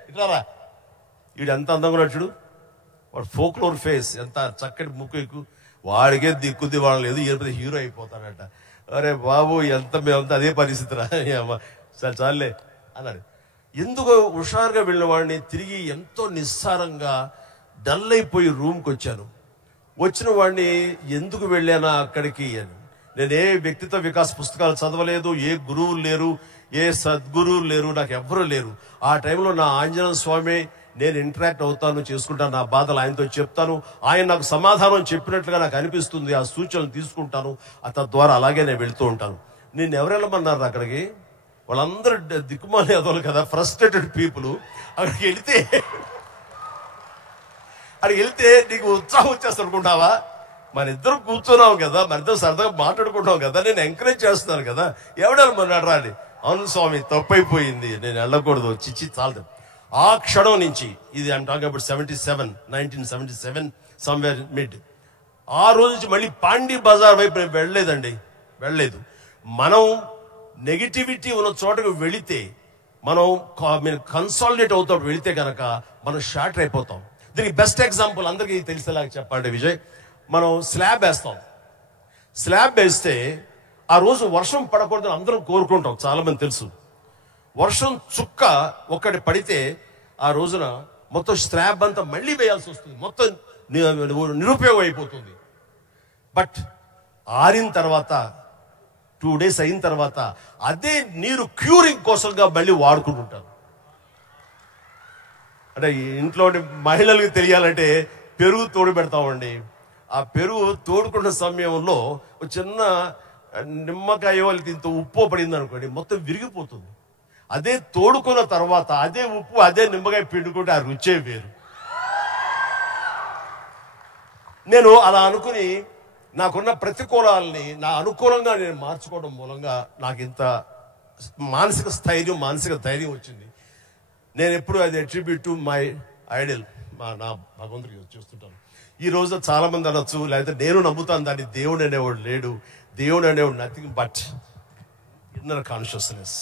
ఇట్లా రా, వీడు ఎంత అందంగా ఉన్నాడు చూడు, వాడు ఫోక్లోర్ ఫేస్, ఎంత చక్కటి ముక్కు ఎక్కువ, వాడికే దిక్కుద్ది వాడు లేదు, ఈయన హీరో అయిపోతాడట. అరే బాబు, మేమంతా అదే పరిస్థితి రా, సరే చాలే అన్నాడు. ఎందుకు హుషారుగా వెళ్ళిన వాడిని తిరిగి ఎంతో నిస్సారంగా డల్ అయిపోయి రూమ్కి వచ్చాను. వచ్చిన వాడిని ఎందుకు వెళ్ళానా అక్కడికి అని, నేనే వ్యక్తిత్వ వికాస్ పుస్తకాలు చదవలేదు, ఏ గురువులు లేరు, ఏ సద్గురువులు లేరు, నాకు ఎవ్వరూ లేరు. ఆ టైంలో నా ఆంజనేయ స్వామి నేను ఇంటరాక్ట్ అవుతాను, చేసుకుంటాను, నా బాధలు ఆయనతో చెప్తాను, ఆయన నాకు సమాధానం చెప్పినట్లుగా నాకు అనిపిస్తుంది, ఆ సూచనలు తీసుకుంటాను, తద్వారా అలాగే నేను వెళ్తూ ఉంటాను. నేను ఎవరు వెళ్ళమన్నారు అక్కడికి? వాళ్ళందరూ దిక్కుమాలి అదోలు కదా, ఫ్రస్ట్రేటెడ్ పీపుల్. అక్కడికి వెళ్తే నీకు ఉత్సాహం వచ్చేస్తుంది అనుకుంటావా? మన ఇద్దరు కూర్చున్నాం కదా, మన ఇద్దరు సరదాగా మాట్లాడుకుంటాం కదా, నేను ఎంకరేజ్ చేస్తున్నాను కదా, ఎవడెళ్ళమన్నాడు రా అని. అవును స్వామి, తప్పైపోయింది, నేను వెళ్ళకూడదు, చిచ్చి చాలదు. ఆ క్షణం నుంచి, ఇది I'm talking about 1977 somewhere mid, ఆ రోజు నుంచి మళ్ళీ పాండీ బజార్ వైపు నేను వెళ్ళలేదు. మనం నెగిటివిటీ ఉన్న చోటకు వెళితే, మనం కన్సాలిడేట్ అవుతాం, వెళితే కనుక మనం షార్ట్ అయిపోతాం. దీనికి బెస్ట్ ఎగ్జాంపుల్ అందరికీ తెలిసేలాగా చెప్పండి విజయ్. మనం స్లాబ్ వేస్తాం, స్లాబ్ వేస్తే ఆ రోజు వర్షం పడకూడదని అందరం కోరుకుంటాం, చాలా మంది తెలుసు. వర్షం చుక్క ఒక్కటి పడితే ఆ రోజున మొత్తం స్లాబ్ అంతా మళ్ళీ వేయాల్సి వస్తుంది, మొత్తం నిరుపయోగం అయిపోతుంది. బట్ ఆరిన తర్వాత 2 days అయిన తర్వాత అదే నీరు క్యూరింగ్ కోసంగా మళ్ళీ వాడుకుంటుంటారు. అంటే ఇంట్లో మహిళలకు తెలియాలంటే పెరుగు తోడు పెడతామండి. ఆ పెరుగు తోడుకున్న సమయంలో ఒక చిన్న నిమ్మకాయ వాళ్ళకి ఇంత ఉప్పు పడింది అనుకోండి, మొత్తం విరిగిపోతుంది. అదే తోడుకున్న తర్వాత అదే ఉప్పు, అదే నిమ్మకాయ పిండుకుంటే ఆ రుచే వేరు. నేను అలా అనుకుని నాకున్న ప్రతికూలాలని నా అనుకూలంగా నేను మార్చుకోవడం మూలంగా నాకు ఇంత మానసిక ధైర్యం వచ్చింది. నేను ఎప్పుడు అది అట్రిబ్యూట్ టు మై ఐడల్, నా భగవంతుడికి చూస్తుంటాను. ఈ రోజు చాలా మంది అనొచ్చు, లేకపోతే నేను నమ్ముతాను దాన్ని, దేవుడు అనేవాడు లేడు, దేవుడు అనేవాడు nothing but inner consciousness.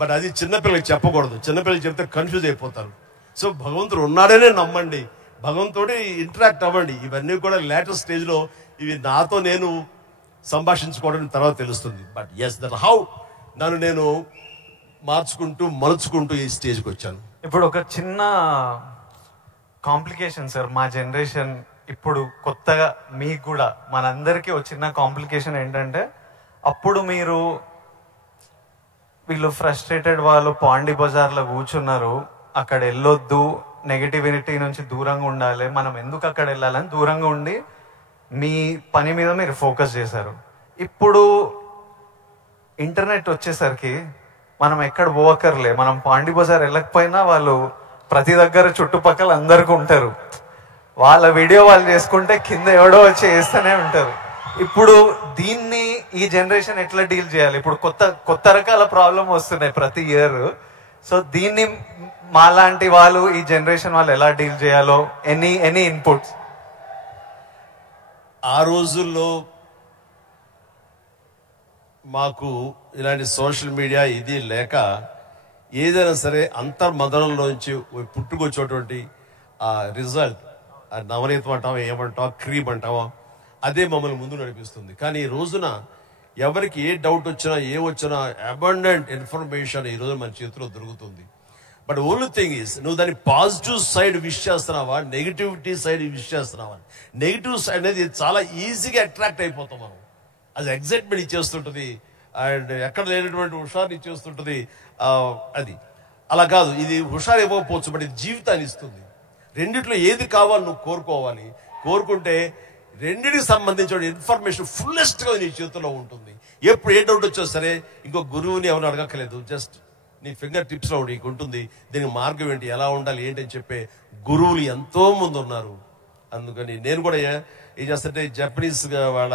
But అది చిన్నపిల్లలకి చెప్పకూడదు, చిన్నపిల్లలకి చెప్తే కన్ఫ్యూజ్ అయిపోతారు. సో భగవంతుడు ఉన్నాడనే నమ్మండి, భగవంతుడి ఇంటరాక్ట్ అవ్వండి. ఇవన్నీ కూడా లేటెస్ట్ స్టేజ్లో ఇవి నాతో నేను సంభాషించుకోవడం తర్వాత తెలుస్తుంది. బట్ ఎస్, దట్ హౌ నన్ను నేను మలుచుకుంటూ ఈ స్టేజ్కి వచ్చాను. ఇప్పుడు ఒక చిన్న కాంప్లికేషన్ సార్, మా జనరేషన్ ఇప్పుడు కొత్తగా మీకు కూడా మనందరికీ ఒక చిన్న కాంప్లికేషన్ ఏంటంటే, అప్పుడు వీళ్ళు ఫ్రస్ట్రేటెడ్ వాళ్ళు పాండీ బజార్లో కూర్చున్నారు, అక్కడ వెళ్ళొద్దు, నెగటివిటీ నుంచి దూరంగా ఉండాలి, మనం ఎందుకు అక్కడ వెళ్ళాలని దూరంగా ఉండి మీ పని మీద మీరు ఫోకస్ చేశారు. ఇప్పుడు ఇంటర్నెట్ వచ్చేసరికి మనం ఎక్కడ పోవక్కర్లే, మనం పాండీ బజార్ వెళ్ళకపోయినా వాళ్ళు ప్రతి దగ్గర చుట్టుపక్కల అందరికీ ఉంటారు, వాళ్ళ వీడియో వాళ్ళు చేసుకుంటే కింద ఎవడో వచ్చి వేస్తూనే ఉంటారు. ఇప్పుడు దీన్ని ఈ జనరేషన్ ఎట్లా డీల్ చేయాలి? ఇప్పుడు కొత్త రకాల ప్రాబ్లం వస్తున్నాయి ప్రతి ఇయర్. సో దీన్ని మాలాంటి వాళ్ళు, ఈ జనరేషన్ వాళ్ళు ఎలా డీల్ చేయాలో, ఎనీ ఇన్పుట్స్? ఆ రోజుల్లో మాకు ఇలాంటి సోషల్ మీడియా ఇది లేక ఏదైనా సరే అంతర్మదనంలోంచి పుట్టుకొచ్చేటువంటి ఆ రిజల్ట్, నవనీతం అంటావా, ఏమంటావా, క్రీమ్ అంటావా, అదే మమ్మల్ని ముందు నడిపిస్తుంది. కానీ ఈ రోజున ఎవరికి ఏ డౌట్ వచ్చినా వచ్చినా అబండెంట్ ఇన్ఫర్మేషన్ ఈ రోజు మన చేతిలో దొరుకుతుంది. బట్ ఓన్లీ థింగ్ ఈస్ నువ్వు దాన్ని పాజిటివ్ సైడ్ విష్ చేస్తున్నావా, నెగిటివిటీ సైడ్ విష్ చేస్తున్నావా. నెగిటివ్ సైడ్ అనేది చాలా ఈజీగా అట్రాక్ట్ అయిపోతాం మనం. అది ఎగ్జైట్మెంట్ ఇచ్చేస్తుంటుంది అండ్ ఎక్కడ లేనటువంటి హుషారు ఇచ్చేస్తుంటుంది. అది అలా కాదు, ఇది హుషారు ఇవ్వకపోవచ్చు బట్ ఇది జీవితాన్ని ఇస్తుంది. రెండిట్లో ఏది కావాలి నువ్వు కోరుకోవాలి. కోరుకుంటే రెండింటికి సంబంధించిన ఇన్ఫర్మేషన్ ఫుల్లెస్ట్ గా నీ చేతిలో ఉంటుంది. ఎప్పుడు ఏ డౌట్ వచ్చా సరే ఇంకో గురువుని ఎవరు అడగక్కర్లేదు, జస్ట్ నీ ఫింగర్ టిప్స్ లో నీకు ఉంటుంది. దీనికి మార్గం ఏంటి, ఎలా ఉండాలి ఏంటి అని చెప్పే గురువులు ఎంతో మంది ఉన్నారు. అందుకని నేను కూడా ఏం చేస్తుంటే జపనీస్ వాళ్ళ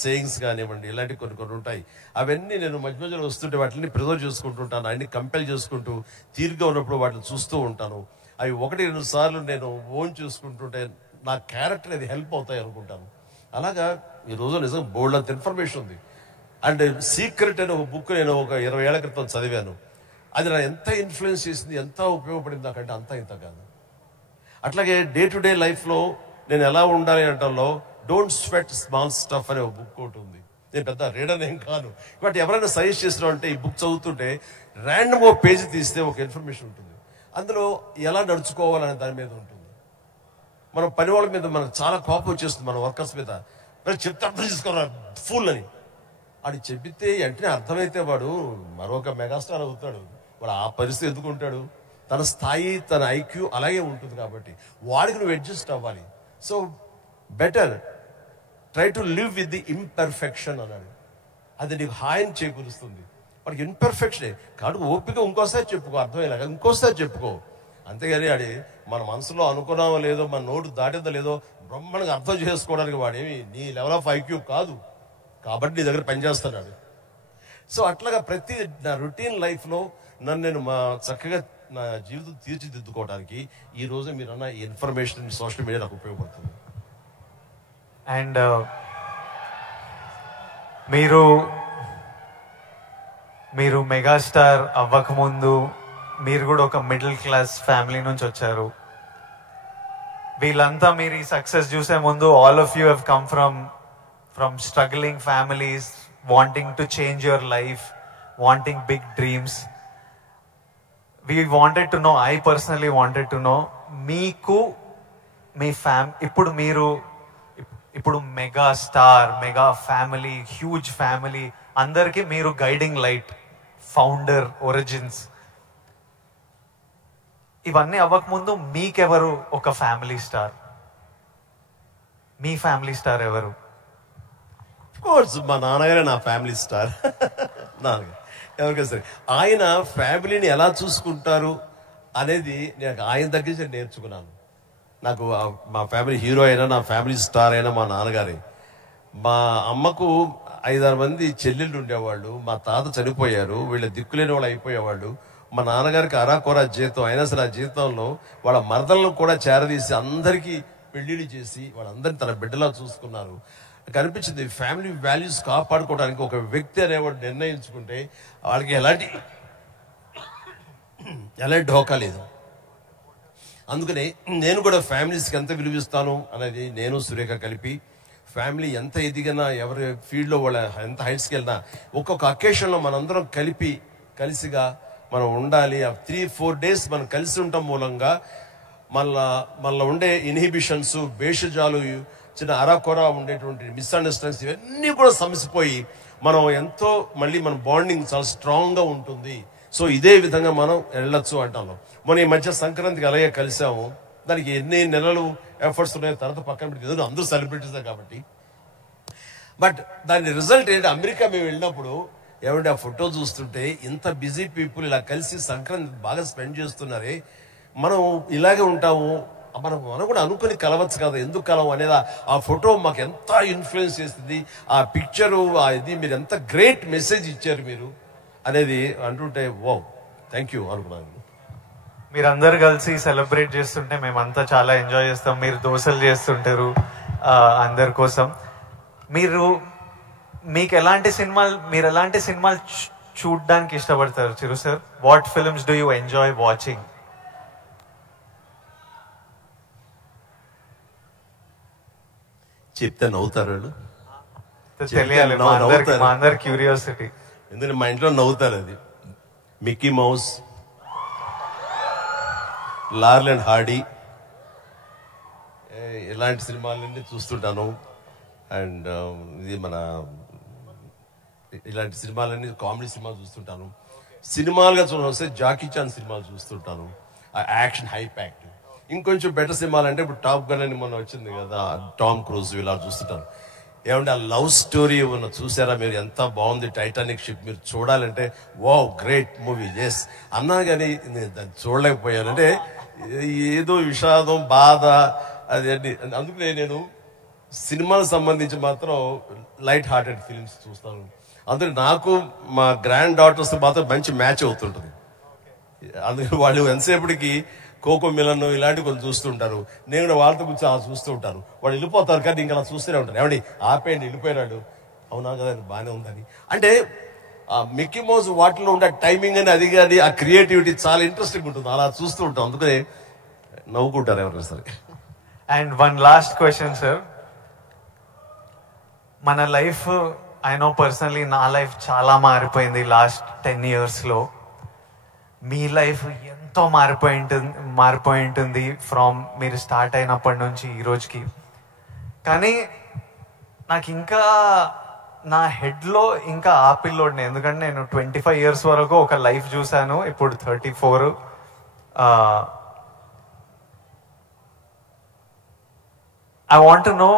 సేయింగ్స్ కానివ్వండి, ఇలాంటివి కొన్ని ఉంటాయి. అవన్నీ నేను మధ్య మధ్యలో వస్తుంటే వాటిని ప్రిజర్వ్ చేసుకుంటుంటాను, అన్ని కంపెల్ చేసుకుంటూ తీరుగా ఉన్నప్పుడు వాటిని చూస్తూ ఉంటాను. అవి 1-2 సార్లు నేను ఓన్ చూసుకుంటుంటే నా క్యారెక్టర్ అది హెల్ప్ అవుతాయి అనుకుంటాను. అలాగా ఈ రోజు నిజంగా బోల్డ్ అంత ఇన్ఫర్మేషన్ ఉంది. అండ్ సీక్రెట్ అనే ఒక బుక్ నేను ఒక 20 ఏళ్ల క్రితం చదివాను. అది నా ఎంత ఇన్ఫ్లుయెన్స్ చేసింది, ఎంత ఉపయోగపడింది నాకంటే అంత ఇంత కాదు. అట్లాగే డే టు డే లైఫ్లో నేను ఎలా ఉండాలి అంటలో డోంట్ స్వెట్ స్మాల్ స్టఫ్ అనే ఒక బుక్ ఒకటి ఉంది. నేను పెద్ద రీడర్ ఏం కాను, బట్ ఎవరైనా సజెస్ట్ చేసిన అంటే ఈ బుక్ చదువుతుంటే ర్యాండమ్ ఒక పేజీ తీస్తే ఒక ఇన్ఫర్మేషన్ ఉంటుంది. అందులో ఎలా నడుచుకోవాలనే దాని మీద ఉంటుంది. మనం పని వాళ్ళ మీద మనకు చాలా కోపం వచ్చేస్తుంది, మన వర్కర్స్ మీద. మరి చెప్తే అర్థం చేసుకోరా ఫుల్ అని అది చెబితే వెంటనే అర్థమైతే వాడు మరొక మెగాస్టార్ అవుతాడు. వాడు ఆ పరిస్థితి ఎందుకు ఉంటాడు, తన స్థాయి తన ఐక్యూ అలాగే ఉంటుంది. కాబట్టి వాడికి నువ్వు అడ్జస్ట్ అవ్వాలి. So better try to live with the imperfection అన్నాడు. అది నీకు హాయిని చేకూరుస్తుంది. వాడికి ఇన్పర్ఫెక్షనే కాబట్టి ఓపిక ఇంకోసారి చెప్పుకో, అర్థమయ్యేలాగా ఇంకోసారి చెప్పుకో. అంతేగాని అది మన మనసులో అనుకున్నామో లేదో, మన నోటు దాటిందో లేదో బ్రహ్మాండంగా అర్థం చేసుకోవడానికి వాడేమి నీ లెవెల్ ఆఫ్ ఐక్యూ కాదు, కాబట్టి నీ దగ్గర పనిచేస్తున్నాడు. సో అట్లాగా ప్రతి నా రొటీన్ లైఫ్లో నన్ను నేను చక్కగా నా జీవితం తీర్చిదిద్దుకోవడానికి ఈ రోజు మీరు అన్న ఇన్ఫర్మేషన్ సోషల్ మీడియా నాకు ఉపయోగపడుతుంది. అండ్ మీరు మెగాస్టార్ అవ్వకముందు మీరు కూడా ఒక మిడిల్ క్లాస్ ఫ్యామిలీ నుంచి వచ్చారు. వీళ్ళంతా మీరు ఈ సక్సెస్ చూసే ముందు all of you have come from struggling families, wanting to change your life, wanting big dreams. We wanted to know, I personally wanted to know, మీకు మీ ఇప్పుడు mega star, mega family, huge family, అందరికీ మీరు గైడింగ్ లైట్, ఫౌండర్, ఒరిజిన్స్. ఇవన్నీ అవ్వకముందు మీకెవరు ఒక ఫ్యామిలీ స్టార్? మీ ఫ్యామిలీ స్టార్ ఎవరు? కోర్స్ మా నాన్నగారే నా ఫ్యామిలీ స్టార్. నాన్నగారు ఎవరికైనా సరే ఆయన ఫ్యామిలీని ఎలా చూసుకుంటారు అనేది నేను ఆయన దగ్గర నుంచి నేర్చుకున్నాను. నాకు మా ఫ్యామిలీ హీరో అయినా, నా ఫ్యామిలీ స్టార్ అయినా మా నాన్నగారే. మా అమ్మకు 5-6 మంది చెల్లెళ్ళు ఉండేవాళ్ళు. మా తాత చనిపోయారు, వీళ్ళ దిక్కులేని వాళ్ళు అయిపోయేవాళ్ళు. మా నాన్నగారికి అరాకొరా జీతం అయినా సరే ఆ జీతంలో వాళ్ళ మరదలను కూడా చేరదీసి అందరికీ పెళ్లిళ్ళు చేసి వాళ్ళందరినీ తన బిడ్డలా చూసుకున్నారు. కనిపించింది ఫ్యామిలీ వాల్యూస్ కాపాడుకోవడానికి ఒక వ్యక్తి అనేవాడు నిర్ణయించుకుంటే వాళ్ళకి ఎలాంటి ఢోకా లేదు. అందుకనే నేను కూడా ఫ్యామిలీస్కి ఎంత విలువిస్తాను అనేది నేను సురేఖ కలిపి ఫ్యామిలీ ఎంత ఎదిగినా ఎవరి ఫీల్డ్లో వాళ్ళ ఎంత హైట్స్కి వెళ్ళినా ఒక్కొక్క అకేషన్లో మనందరం కలిసిగా మనం ఉండాలి. ఆ 3-4 days మనం కలిసి ఉండటం మూలంగా మళ్ళా ఉండే ఇన్హిబిషన్స్, భేషజాలు, చిన్న అరాకొర ఉండేటువంటి మిస్అండర్స్టాండింగ్స్ ఇవన్నీ కూడా సమసిపోయి మనం ఎంతో మళ్ళీ మన బాండింగ్ చాలా స్ట్రాంగ్గా ఉంటుంది. సో ఇదే విధంగా మనం వెళ్ళొచ్చు అంటాను. మన ఈ మధ్య సంక్రాంతికి అలాగే కలిసాము. దానికి ఎన్ని నెలలు ఎఫర్ట్స్ ఉన్నాయో తర్వాత పక్కన పెట్టి అందరూ సెలబ్రిటీసే కాబట్టి. బట్ దాని రిజల్ట్ ఏంటి, అమెరికా మేము వెళ్ళినప్పుడు ఏమంటే ఆ ఫోటో చూస్తుంటే ఇంత బిజీ పీపుల్ ఇలా కలిసి సంక్రాంతి బాగా స్పెండ్ చేస్తున్నారే, మనం ఇలాగే ఉంటాము, మనం కూడా అనుకుని కలవచ్చు కదా, ఎందుకు కలవం అనేది ఆ ఫోటో మాకు ఎంత ఇన్ఫ్లుయెన్స్ చేస్తుంది. ఆ పిక్చరు ఇది మీరు ఎంత గ్రేట్ మెసేజ్ ఇచ్చారు మీరు అనేది అంటుంటే వావ్ థ్యాంక్ యూ అనుకున్నాను. మీరందరూ కలిసి సెలబ్రేట్ చేస్తుంటే మేమంతా చాలా ఎంజాయ్ చేస్తాం. మీరు దోశలు చేస్తుంటారు అందరి కోసం. మీరు ఎలాంటి సినిమాలు చూడడానికి ఇష్టపడతారు Chiru sir? What films do you enjoy watching? చెప్తే నవ్వుతారు వాళ్ళు, తెలియాలి మా అందరి క్యూరియాసిటీ. ఎందుకంటే మా ఇంట్లో నవ్వుతారు. అది మిక్కీ మౌస్, లార్ల్ అండ్ హార్డీ, ఇలాంటి సినిమాలన్నీ చూస్తుంటాను. అండ్ ఇది మన ఇలాంటి సినిమాలన్నీ కామెడీ సినిమాలు చూస్తుంటాను. సినిమాలుగా చూడాల్సి జాకీ చాన్ సినిమాలు చూస్తుంటాను, యాక్షన్ హై ప్యాక్డ్. ఇంకొంచెం బెటర్ సినిమాలు అంటే ఇప్పుడు టాప్ గన్ అని మొన్న వచ్చింది కదా, టామ్ క్రూజ్, ఇలా చూస్తుంటాను. ఏమంటే ఆ లవ్ స్టోరీ ఉన్న చూసారా మీరు, ఎంత బాగుంది టైటానిక్ షిప్. మీరు చూడాలంటే వావ్ గ్రేట్ మూవీ ఎస్ అన్నా కానీ నేను దాన్ని చూడలేకపోయాను. అంటే ఏదో విషాదం, బాధ అది. అందుకనే నేను సినిమాలకు సంబంధించి మాత్రం లైట్ హార్టెడ్ ఫిల్మ్స్ చూస్తాను. అందుకే నాకు మా గ్రాండ్ డాటర్స్ మాత్రం మంచి మ్యాచ్ అవుతుంటుంది. అందుకని వాళ్ళు ఎంతసేపటికి కోకో మిలన్ ఇలాంటివి కొంచెం చూస్తుంటారు. నేను కూడా వాళ్ళతో కూర్చొని చూస్తూ ఉంటాను. వాళ్ళు వెళ్ళిపోతారు కానీ ఇంకా అలా చూస్తూనే ఉంటాను. ఏమండి ఆపేయండి, వెళ్ళిపోయినాడు, అవునా కదా బాగానే ఉందని. అంటే ఆ మిక్కీ మౌస్ వాటిలో ఉండే టైమింగ్ అని అది కానీ ఆ క్రియేటివిటీ చాలా ఇంట్రెస్టింగ్ ఉంటుంది. అలా చూస్తూ ఉంటాం, అందుకనే నవ్వుకుంటారు ఎవరైనా సరే. And one last question sir, మన లైఫ్, ఐ నో పర్సనలీ నా లైఫ్ చాలా మారిపోయింది లాస్ట్ 10 years లో. మీ లైఫ్ ఎంతో మారిపోయి ఉంటుంది ఫ్రమ్ మీరు స్టార్ట్ అయినప్పటి నుంచి ఈ రోజుకి. కానీ నాకు ఇంకా నా హెడ్లో ఇంకా ఆ పిల్లోడిని, ఎందుకంటే నేను 25 years వరకు ఒక లైఫ్ చూశాను, ఇప్పుడు 34. ఐ వాంట్ నో,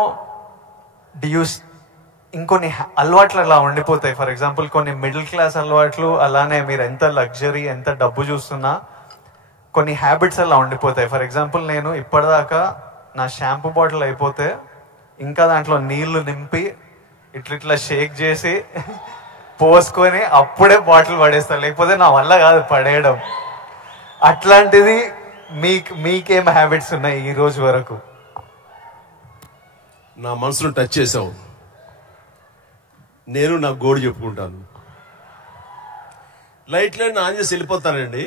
ఇంకొన్ని అలవాట్లు అలా ఉండిపోతాయి. ఫర్ ఎగ్జాంపుల్ కొన్ని మిడిల్ క్లాస్ అలవాట్లు, అలానే మీరు ఎంత లగ్జరీ ఎంత డబ్బు చూస్తున్నా కొన్ని హ్యాబిట్స్ అలా ఉండిపోతాయి. ఫర్ ఎగ్జాంపుల్ నేను ఇప్పటిదాకా నా షాంపూ బాటిల్ అయిపోతే ఇంకా దాంట్లో నీళ్లు నింపి ఇట్లా షేక్ చేసి పోసుకొని అప్పుడే బాటిల్ పడేస్తాను, లేకపోతే నా వల్ల కాదు పడేయడం. అట్లాంటిది మీకేం హ్యాబిట్స్ ఉన్నాయి ఈ రోజు వరకు? నా మనసును టచ్ చేసావు. నేను నా గోడు చెప్పుకుంటాను. లైట్లన్నీ ఆన్ చేసి వెళ్ళిపోతానండి,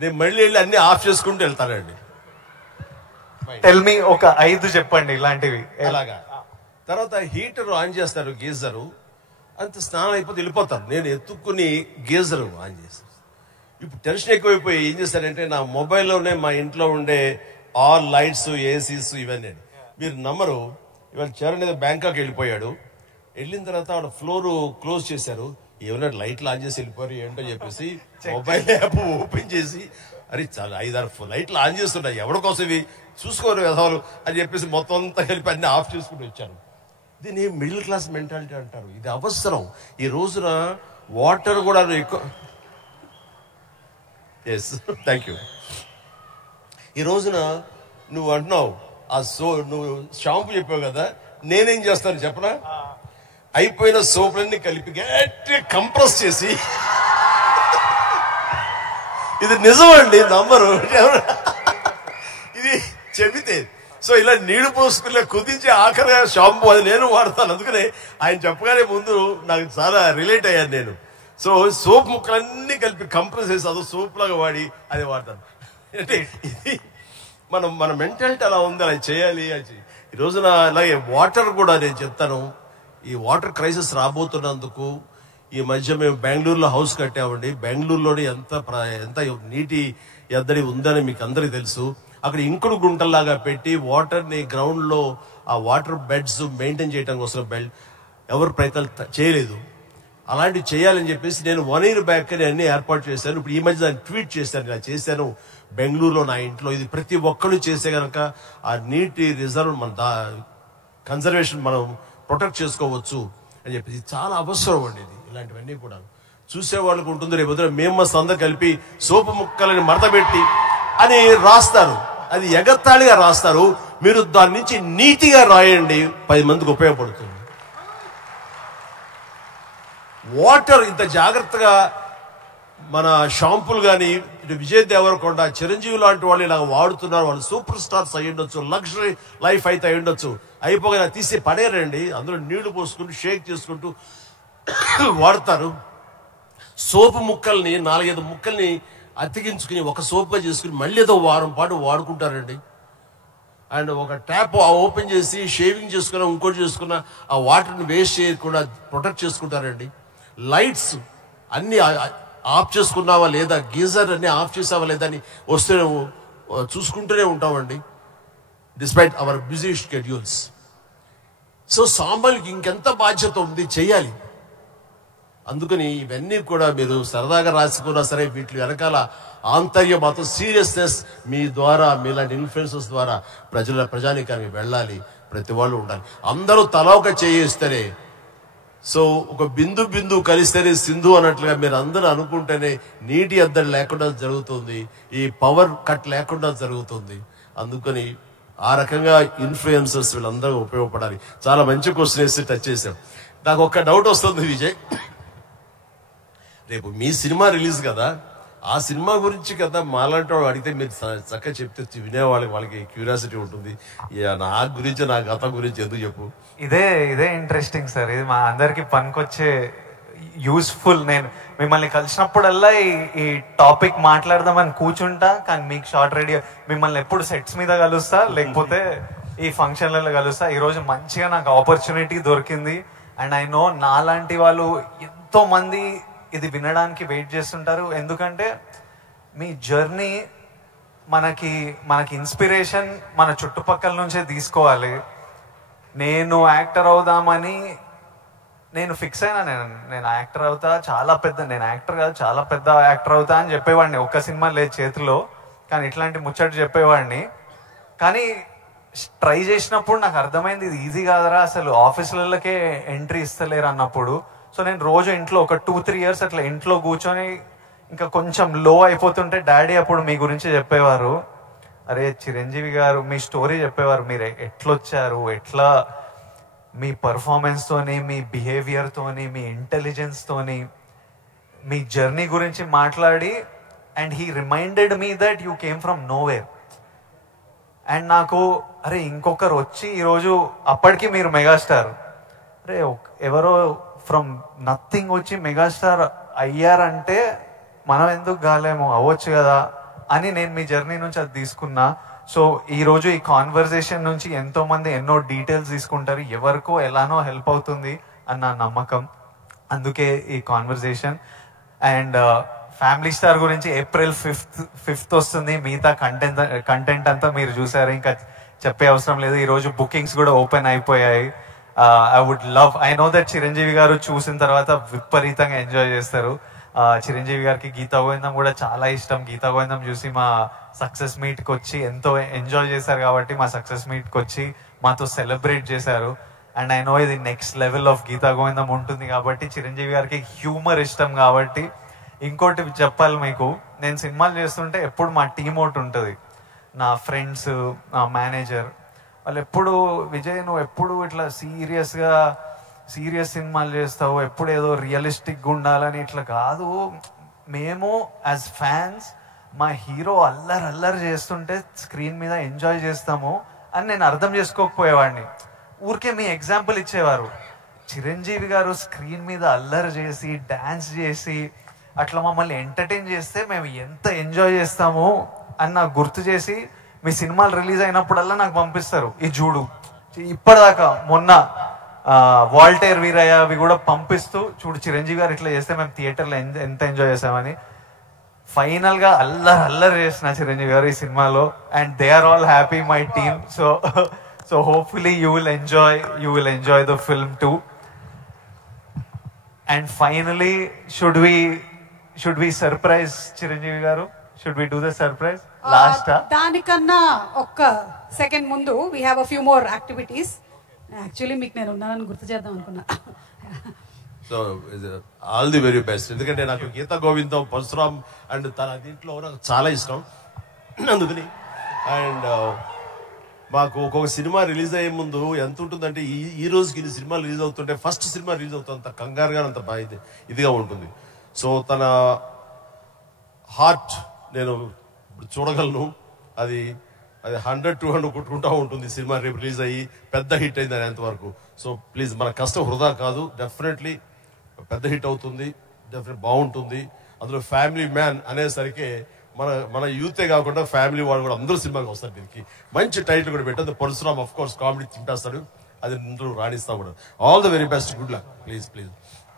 నేను మళ్ళీ వెళ్ళి అన్ని ఆఫ్ చేసుకుంటూ వెళ్తానండి. టెల్ మీ ఒక 5 చెప్పండి ఇలాంటివి. అలాగా తర్వాత హీటర్ ఆన్ చేస్తారు, గీజరు, అంత స్నానం అయిపోతే వెళ్ళిపోతాను. నేను ఎత్తుక్కుని గీజరు ఆన్ చేస్తాను. ఇప్పుడు టెన్షన్ ఎక్కువైపోయి ఏం చేస్తారంటే నా మొబైల్లోనే మా ఇంట్లో ఉండే ఆల్ లైట్స్, ఏసీస్ ఇవన్నీ. మీరు నమ్మరు, ఇవాళ చరణ్ ఏదో బ్యాంకాక్ వెళ్ళిపోయాడు. వెళ్ళిన తర్వాత ఆవిడ ఫ్లోర్ క్లోజ్ చేశారు. ఏమైనా లైట్లు ఆన్ చేసి వెళ్ళిపోయారు ఏంటో చెప్పేసి మొబైల్ యాప్ ఓపెన్ చేసి, అరే చాలా 5-6 లైట్లు ఆన్ చేస్తున్నాయి, ఎవరి కోసం ఇవి చూసుకోరు వ్యవహారాలు అని చెప్పేసి మొత్తం అంతా కలిపి అన్ని ఆఫ్ చేసుకుని వచ్చాను. దీన్ని మిడిల్ క్లాస్ మెంటాలిటీ అంటారు. ఇది అవసరం. ఈ రోజున వాటర్ కూడా ఎక్కువ. Yes, thank you. ఈ రోజున నువ్వు అంటున్నావు నువ్వు షాంపూ చెప్పావు కదా, నేనేం చేస్తాను చెప్పనా? అయిపోయిన సోపులన్నీ కలిపి గట్టిగా కంప్రెస్ చేసి, ఇది నిజమండి, నమ్మరు, ఇది చెబితే. సో ఇలా నీళ్లు పోసుకునే కుదించి ఆఖరి షాంపూ అది నేను వాడతాను. అందుకనే ఆయన చెప్పగానే ముందు నాకు చాలా రిలేట్ అయ్యాను నేను. సో సోప్ ముక్కలన్నీ కలిపి కంప్రెస్ చేసి అదో సోప్ లాగా వాడి అది వాడతాను. అంటే ఇది మన మెంటాలిటీ అలా ఉంది, అలా చేయాలి. ఈ రోజున అలాగే వాటర్ కూడా నేను చెప్తాను. ఈ వాటర్ క్రైసిస్ రాబోతున్నందుకు ఈ మధ్య మేము బెంగళూరులో హౌస్ కట్టామండి. బెంగళూరులోని ఎంత నీటి ఎద్దడి ఉందని మీకు అందరికీ తెలుసు. అక్కడ ఇంకుడు గుంటల్లాగా పెట్టి వాటర్ని గ్రౌండ్లో ఆ వాటర్ బెడ్స్ మెయింటైన్ చేయడం కోసం ఎవరు ప్రయత్నాలు చేయలేదు. అలాంటివి చేయాలని చెప్పేసి నేను 1 year బ్యాక్ అన్ని ఏర్పాటు చేశాను. ఇప్పుడు ఈ మధ్య దాన్ని ట్వీట్ చేశాను, ఇలా చేశాను బెంగళూరులో నా ఇంట్లో. ఇది ప్రతి ఒక్కరు చేసే కనుక ఆ నీటి రిజర్వ్ మన కన్జర్వేషన్ మనం ప్రొటెక్ట్ చేసుకోవచ్చు అని చెప్పేసి చాలా అవసరం అండి. ఇది ఇలాంటివన్నీ కూడా చూసేవాళ్ళకు ఉంటుంది. రేపు మేము అందరూ కలిపి సోపు ముక్కలని మడతపెట్టి అని రాస్తారు, అది ఎగత్తాళిగా రాస్తారు. మీరు దాని నుంచి నీతిగా రాయండి, 10 మందికి ఉపయోగపడుతుంది. వాటర్ ఇంత జాగ్రత్తగా మన షాంపూలు కానీ విజయ్ దేవరకొండ, చిరంజీవి లాంటి వాళ్ళు ఇలా వాడుతున్నారు. వాళ్ళు సూపర్ స్టార్స్ అయి ఉండొచ్చు, లగ్జరీ లైఫ్ అయితే అయి ఉండొచ్చు. అయిపోగా తీసి పడేరండి, అందులో నీళ్లు పోసుకుంటూ షేక్ చేసుకుంటూ వాడతారు. సోపు ముక్కల్ని 4-5 ముక్కల్ని అతికించుకుని ఒక సోపుగా చేసుకుని మళ్ళీ ఏదో వారం పాటు వాడుకుంటారండి. అండ్ ఒక ట్యాప్ ఓపెన్ చేసి షేవింగ్ చేసుకున్నా ఇంకోటి చేసుకున్నా ఆ వాటర్ని వేస్ట్ చేయకుండా ప్రొటెక్ట్ చేసుకుంటారండి. లైట్స్ అన్ని ఆఫ్ చేసుకున్నావా లేదా, గీజర్ అన్ని ఆఫ్ చేసావా లేదా అని వస్తే చూసుకుంటూనే ఉంటామండి, despite our busy schedules. So సాంబల్కి ఇంకెంత బాధ్యత ఉంది, చెయ్యాలి. అందుకని ఇవన్నీ కూడా మీరు సరదాగా రాసుకున్నా సరే వీటి వెనకాల ఆంతర్య మాత్రం సీరియస్నెస్ మీ ద్వారా, మీలాంటి ఇన్ఫ్లుయెన్సర్స్ ద్వారా ప్రజానికానికి వెళ్ళాలి. ప్రతి వాళ్ళు ఉండాలి. అందరూ తల ఒక చేయిస్తేనే, సో ఒక బిందు కలిస్తేనే సింధు అన్నట్లుగా మీరు అందరూ అనుకుంటేనే నీటి ఎద్దడి లేకుండా జరుగుతుంది, ఈ పవర్ కట్ లేకుండా జరుగుతుంది. అందుకని ఆ రకంగా ఇన్ఫ్లుయెన్సర్స్ వీళ్ళందరూ ఉపయోగపడాలి. చాలా మంచి క్వశ్చన్ వేసి టచ్ చేశాం. నాకు ఒక్క డౌట్ వస్తుంది విజయ్, రేపు మీ సినిమా రిలీజ్ కదా, ఆ సినిమా గురించి కదా మాలాంటి వాడు అడిగితే మీరు చక్కగా చెప్తే వాళ్ళకి క్యూరియాసిటీ ఉంటుంది. నా గురించి, నా గతం గురించి ఎందుకు చెప్పు. ఇదే ఇంట్రెస్టింగ్ సార్. ఇది మా అందరికి పనికొచ్చే యూస్ఫుల్. నేను మిమ్మల్ని కలిసినప్పుడల్లా ఈ టాపిక్ మాట్లాడదామని కూర్చుంటా, కానీ మీకు షార్ట్ రెడీ. మిమ్మల్ని ఎప్పుడు సెట్స్ మీద కలుస్తా, లేకపోతే ఈ ఫంక్షన్లలో కలుస్తా. ఈరోజు మంచిగా నాకు ఆపర్చునిటీ దొరికింది. అండ్ ఐ నో నాలాంటి వాళ్ళు ఎంతో మంది ఇది వినడానికి వెయిట్ చేస్తుంటారు. ఎందుకంటే మీ జర్నీ మనకి ఇన్స్పిరేషన్ మన చుట్టుపక్కల నుంచే తీసుకోవాలి. నేను యాక్టర్ అవుదామని నేను ఫిక్స్ అయినా, నేను యాక్టర్ అవుతా, నేను యాక్టర్ కాదు చాలా పెద్ద యాక్టర్ అవుతా అని చెప్పేవాడిని. ఒక్క సినిమా లేదు చేతిలో, కానీ ఇట్లాంటి ముచ్చట చెప్పేవాడిని. కానీ ట్రై చేసినప్పుడు నాకు అర్థమైంది ఇది ఈజీ కాదరా, అసలు ఆఫీసులకే ఎంట్రీ ఇస్తలేరు అన్నప్పుడు. సో నేను రోజు ఇంట్లో ఒక 2-3 years అట్లా ఇంట్లో కూర్చొని ఇంకా కొంచెం లో అయిపోతుంటే డాడీ అప్పుడు మీ గురించి చెప్పేవారు, అరే చిరంజీవి గారు మీ స్టోరీ చెప్పేవారు, మీరు ఎట్లొచ్చారు, ఎట్లా మీ పర్ఫార్మెన్స్ తోని, మీ బిహేవియర్ తోని, మీ ఇంటెలిజెన్స్ తోని మీ జర్నీ గురించి మాట్లాడి. And he reminded me that you came from nowhere. And నాకు అరే ఇంకొకరు వచ్చి ఈరోజు, అప్పటికి మీరు మెగాస్టార్, అరే ఎవరో ఫ్రమ్ నథింగ్ వచ్చి మెగాస్టార్ అయ్యారంటే మనం ఎందుకు కాలేమో, అవ్వచ్చు కదా అని నేను మీ జర్నీ నుంచి అది తీసుకున్నా. సో ఈరోజు ఈ కాన్వర్సేషన్ నుంచి ఎంతో మంది ఎన్నో డీటెయిల్స్ తీసుకుంటారు, ఎవరికో ఎలానో హెల్ప్ అవుతుంది అన్న నమ్మకం. అందుకే ఈ కాన్వర్సేషన్. అండ్ ఫ్యామిలీ స్టార్ గురించి April 5th వస్తుంది. మిగతా కంటెంట్ అంతా మీరు చూసారు, ఇంకా చెప్పే అవసరం లేదు. ఈరోజు బుకింగ్స్ కూడా ఓపెన్ అయిపోయాయి. ఐ నో దట్ చిరంజీవి గారు చూసిన తర్వాత విపరీతంగా ఎంజాయ్ చేస్తారు. చిరంజీవి గారికి గీతా గోవిందం కూడా చాలా ఇష్టం. గీతా గోవిందం చూసి మా సక్సెస్ మీట్కి వచ్చి ఎంతో ఎంజాయ్ చేశారు కాబట్టి మా సక్సెస్ మీట్కి వచ్చి మాతో సెలబ్రేట్ చేశారు. అండ్ ఐ నో ఇది నెక్స్ట్ లెవెల్ ఆఫ్ గీతా గోవిందం ఉంటుంది కాబట్టి చిరంజీవి గారికి హ్యూమర్ ఇష్టం కాబట్టి. ఇంకోటి చెప్పాలి మీకు, నేను సినిమాలు చేస్తుంటే ఎప్పుడు మా టీం ఒకటి ఉంటుంది, నా ఫ్రెండ్స్, నా మేనేజర్, వాళ్ళు ఎప్పుడు విజయ్ నువ్వు ఎప్పుడు ఇట్లా సీరియస్ సినిమాలు చేస్తావు, ఎప్పుడు ఏదో రియలిస్టిక్గా ఉండాలని. ఇట్లా కాదు, మేము యాజ్ ఫ్యాన్స్ మా హీరో అల్లరి చేస్తుంటే స్క్రీన్ మీద ఎంజాయ్ చేస్తాము అని నేను అర్థం చేసుకోకపోయేవాడిని. ఊరికే మీ ఎగ్జాంపుల్ ఇచ్చేవారు. చిరంజీవి గారు స్క్రీన్ మీద అల్లరి చేసి డాన్స్ చేసి అట్లా మమ్మల్ని ఎంటర్టైన్ చేస్తే మేము ఎంత ఎంజాయ్ చేస్తాము అని నాకు గుర్తు చేసి మీ సినిమాలు రిలీజ్ అయినప్పుడల్లా నాకు పంపిస్తారు. ఈ చూడు, ఇప్పటిదాకా మొన్న వాల్టేర్ వీరయ్య అవి కూడా పంపిస్తూ, చూడు చిరంజీవి గారు ఇట్లా చేస్తే మేము థియేటర్లో ఎంత ఎంజాయ్ చేసామని. ఫైనల్ గా అల్లరి చేసిన చిరంజీవి గారు ఈ సినిమాలో. And they are all happy, my team. So hopefully you will enjoy the film too. And finally should we surprise Chiranjeevi garu? Should we do the surprise last? దానికన్నా ఒక్క సెకండ్ ముందు we have a few more activities. Actually మీకు నేను ఉన్నానని గుర్తు చేద్దాం అనుకున్నా. So all the very best. ఎందుకంటే నాకు గీతా గోవిందం, పరశురామ్ అండ్ తన దీంట్లో నాకు చాలా ఇష్టం. అందుకని అండ్ మాకు ఒక్కొక్క సినిమా రిలీజ్ అయ్యే ముందు ఎంత ఉంటుందంటే, ఈ రోజుకి ఇన్ని సినిమాలు రిలీజ్ అవుతుంటే ఫస్ట్ సినిమా రిలీజ్ అవుతుంది అంత కంగారుగా, అంత బాగా ఇదిగా ఉంటుంది. సో తన హార్ట్ నేను ఇప్పుడు చూడగలను. అది 100-200 కొట్టుకుంటా ఉంటుంది సినిమా రేపు రిలీజ్ అయ్యి పెద్ద హిట్ అయింది అనేంతవరకు. సో ప్లీజ్, మన కష్టం వృధా కాదు, డెఫినెట్లీ పెద్ద హిట్ అవుతుంది, డెఫినెట్ బాగుంటుంది. అందులో ఫ్యామిలీ మ్యాన్ అనేసరికి మన యూతే కాకుండా ఫ్యామిలీ వాళ్ళు కూడా అందరూ సినిమాకి వస్తారు. దీనికి మంచి టైటిల్ కూడా పెట్టదు. పరశురామ్ ఆఫ్ కోర్స్ కామెడీ చింపేస్తాడు, అది అందరూ రాణిస్తా కూడా. All the very best, good luck. Please.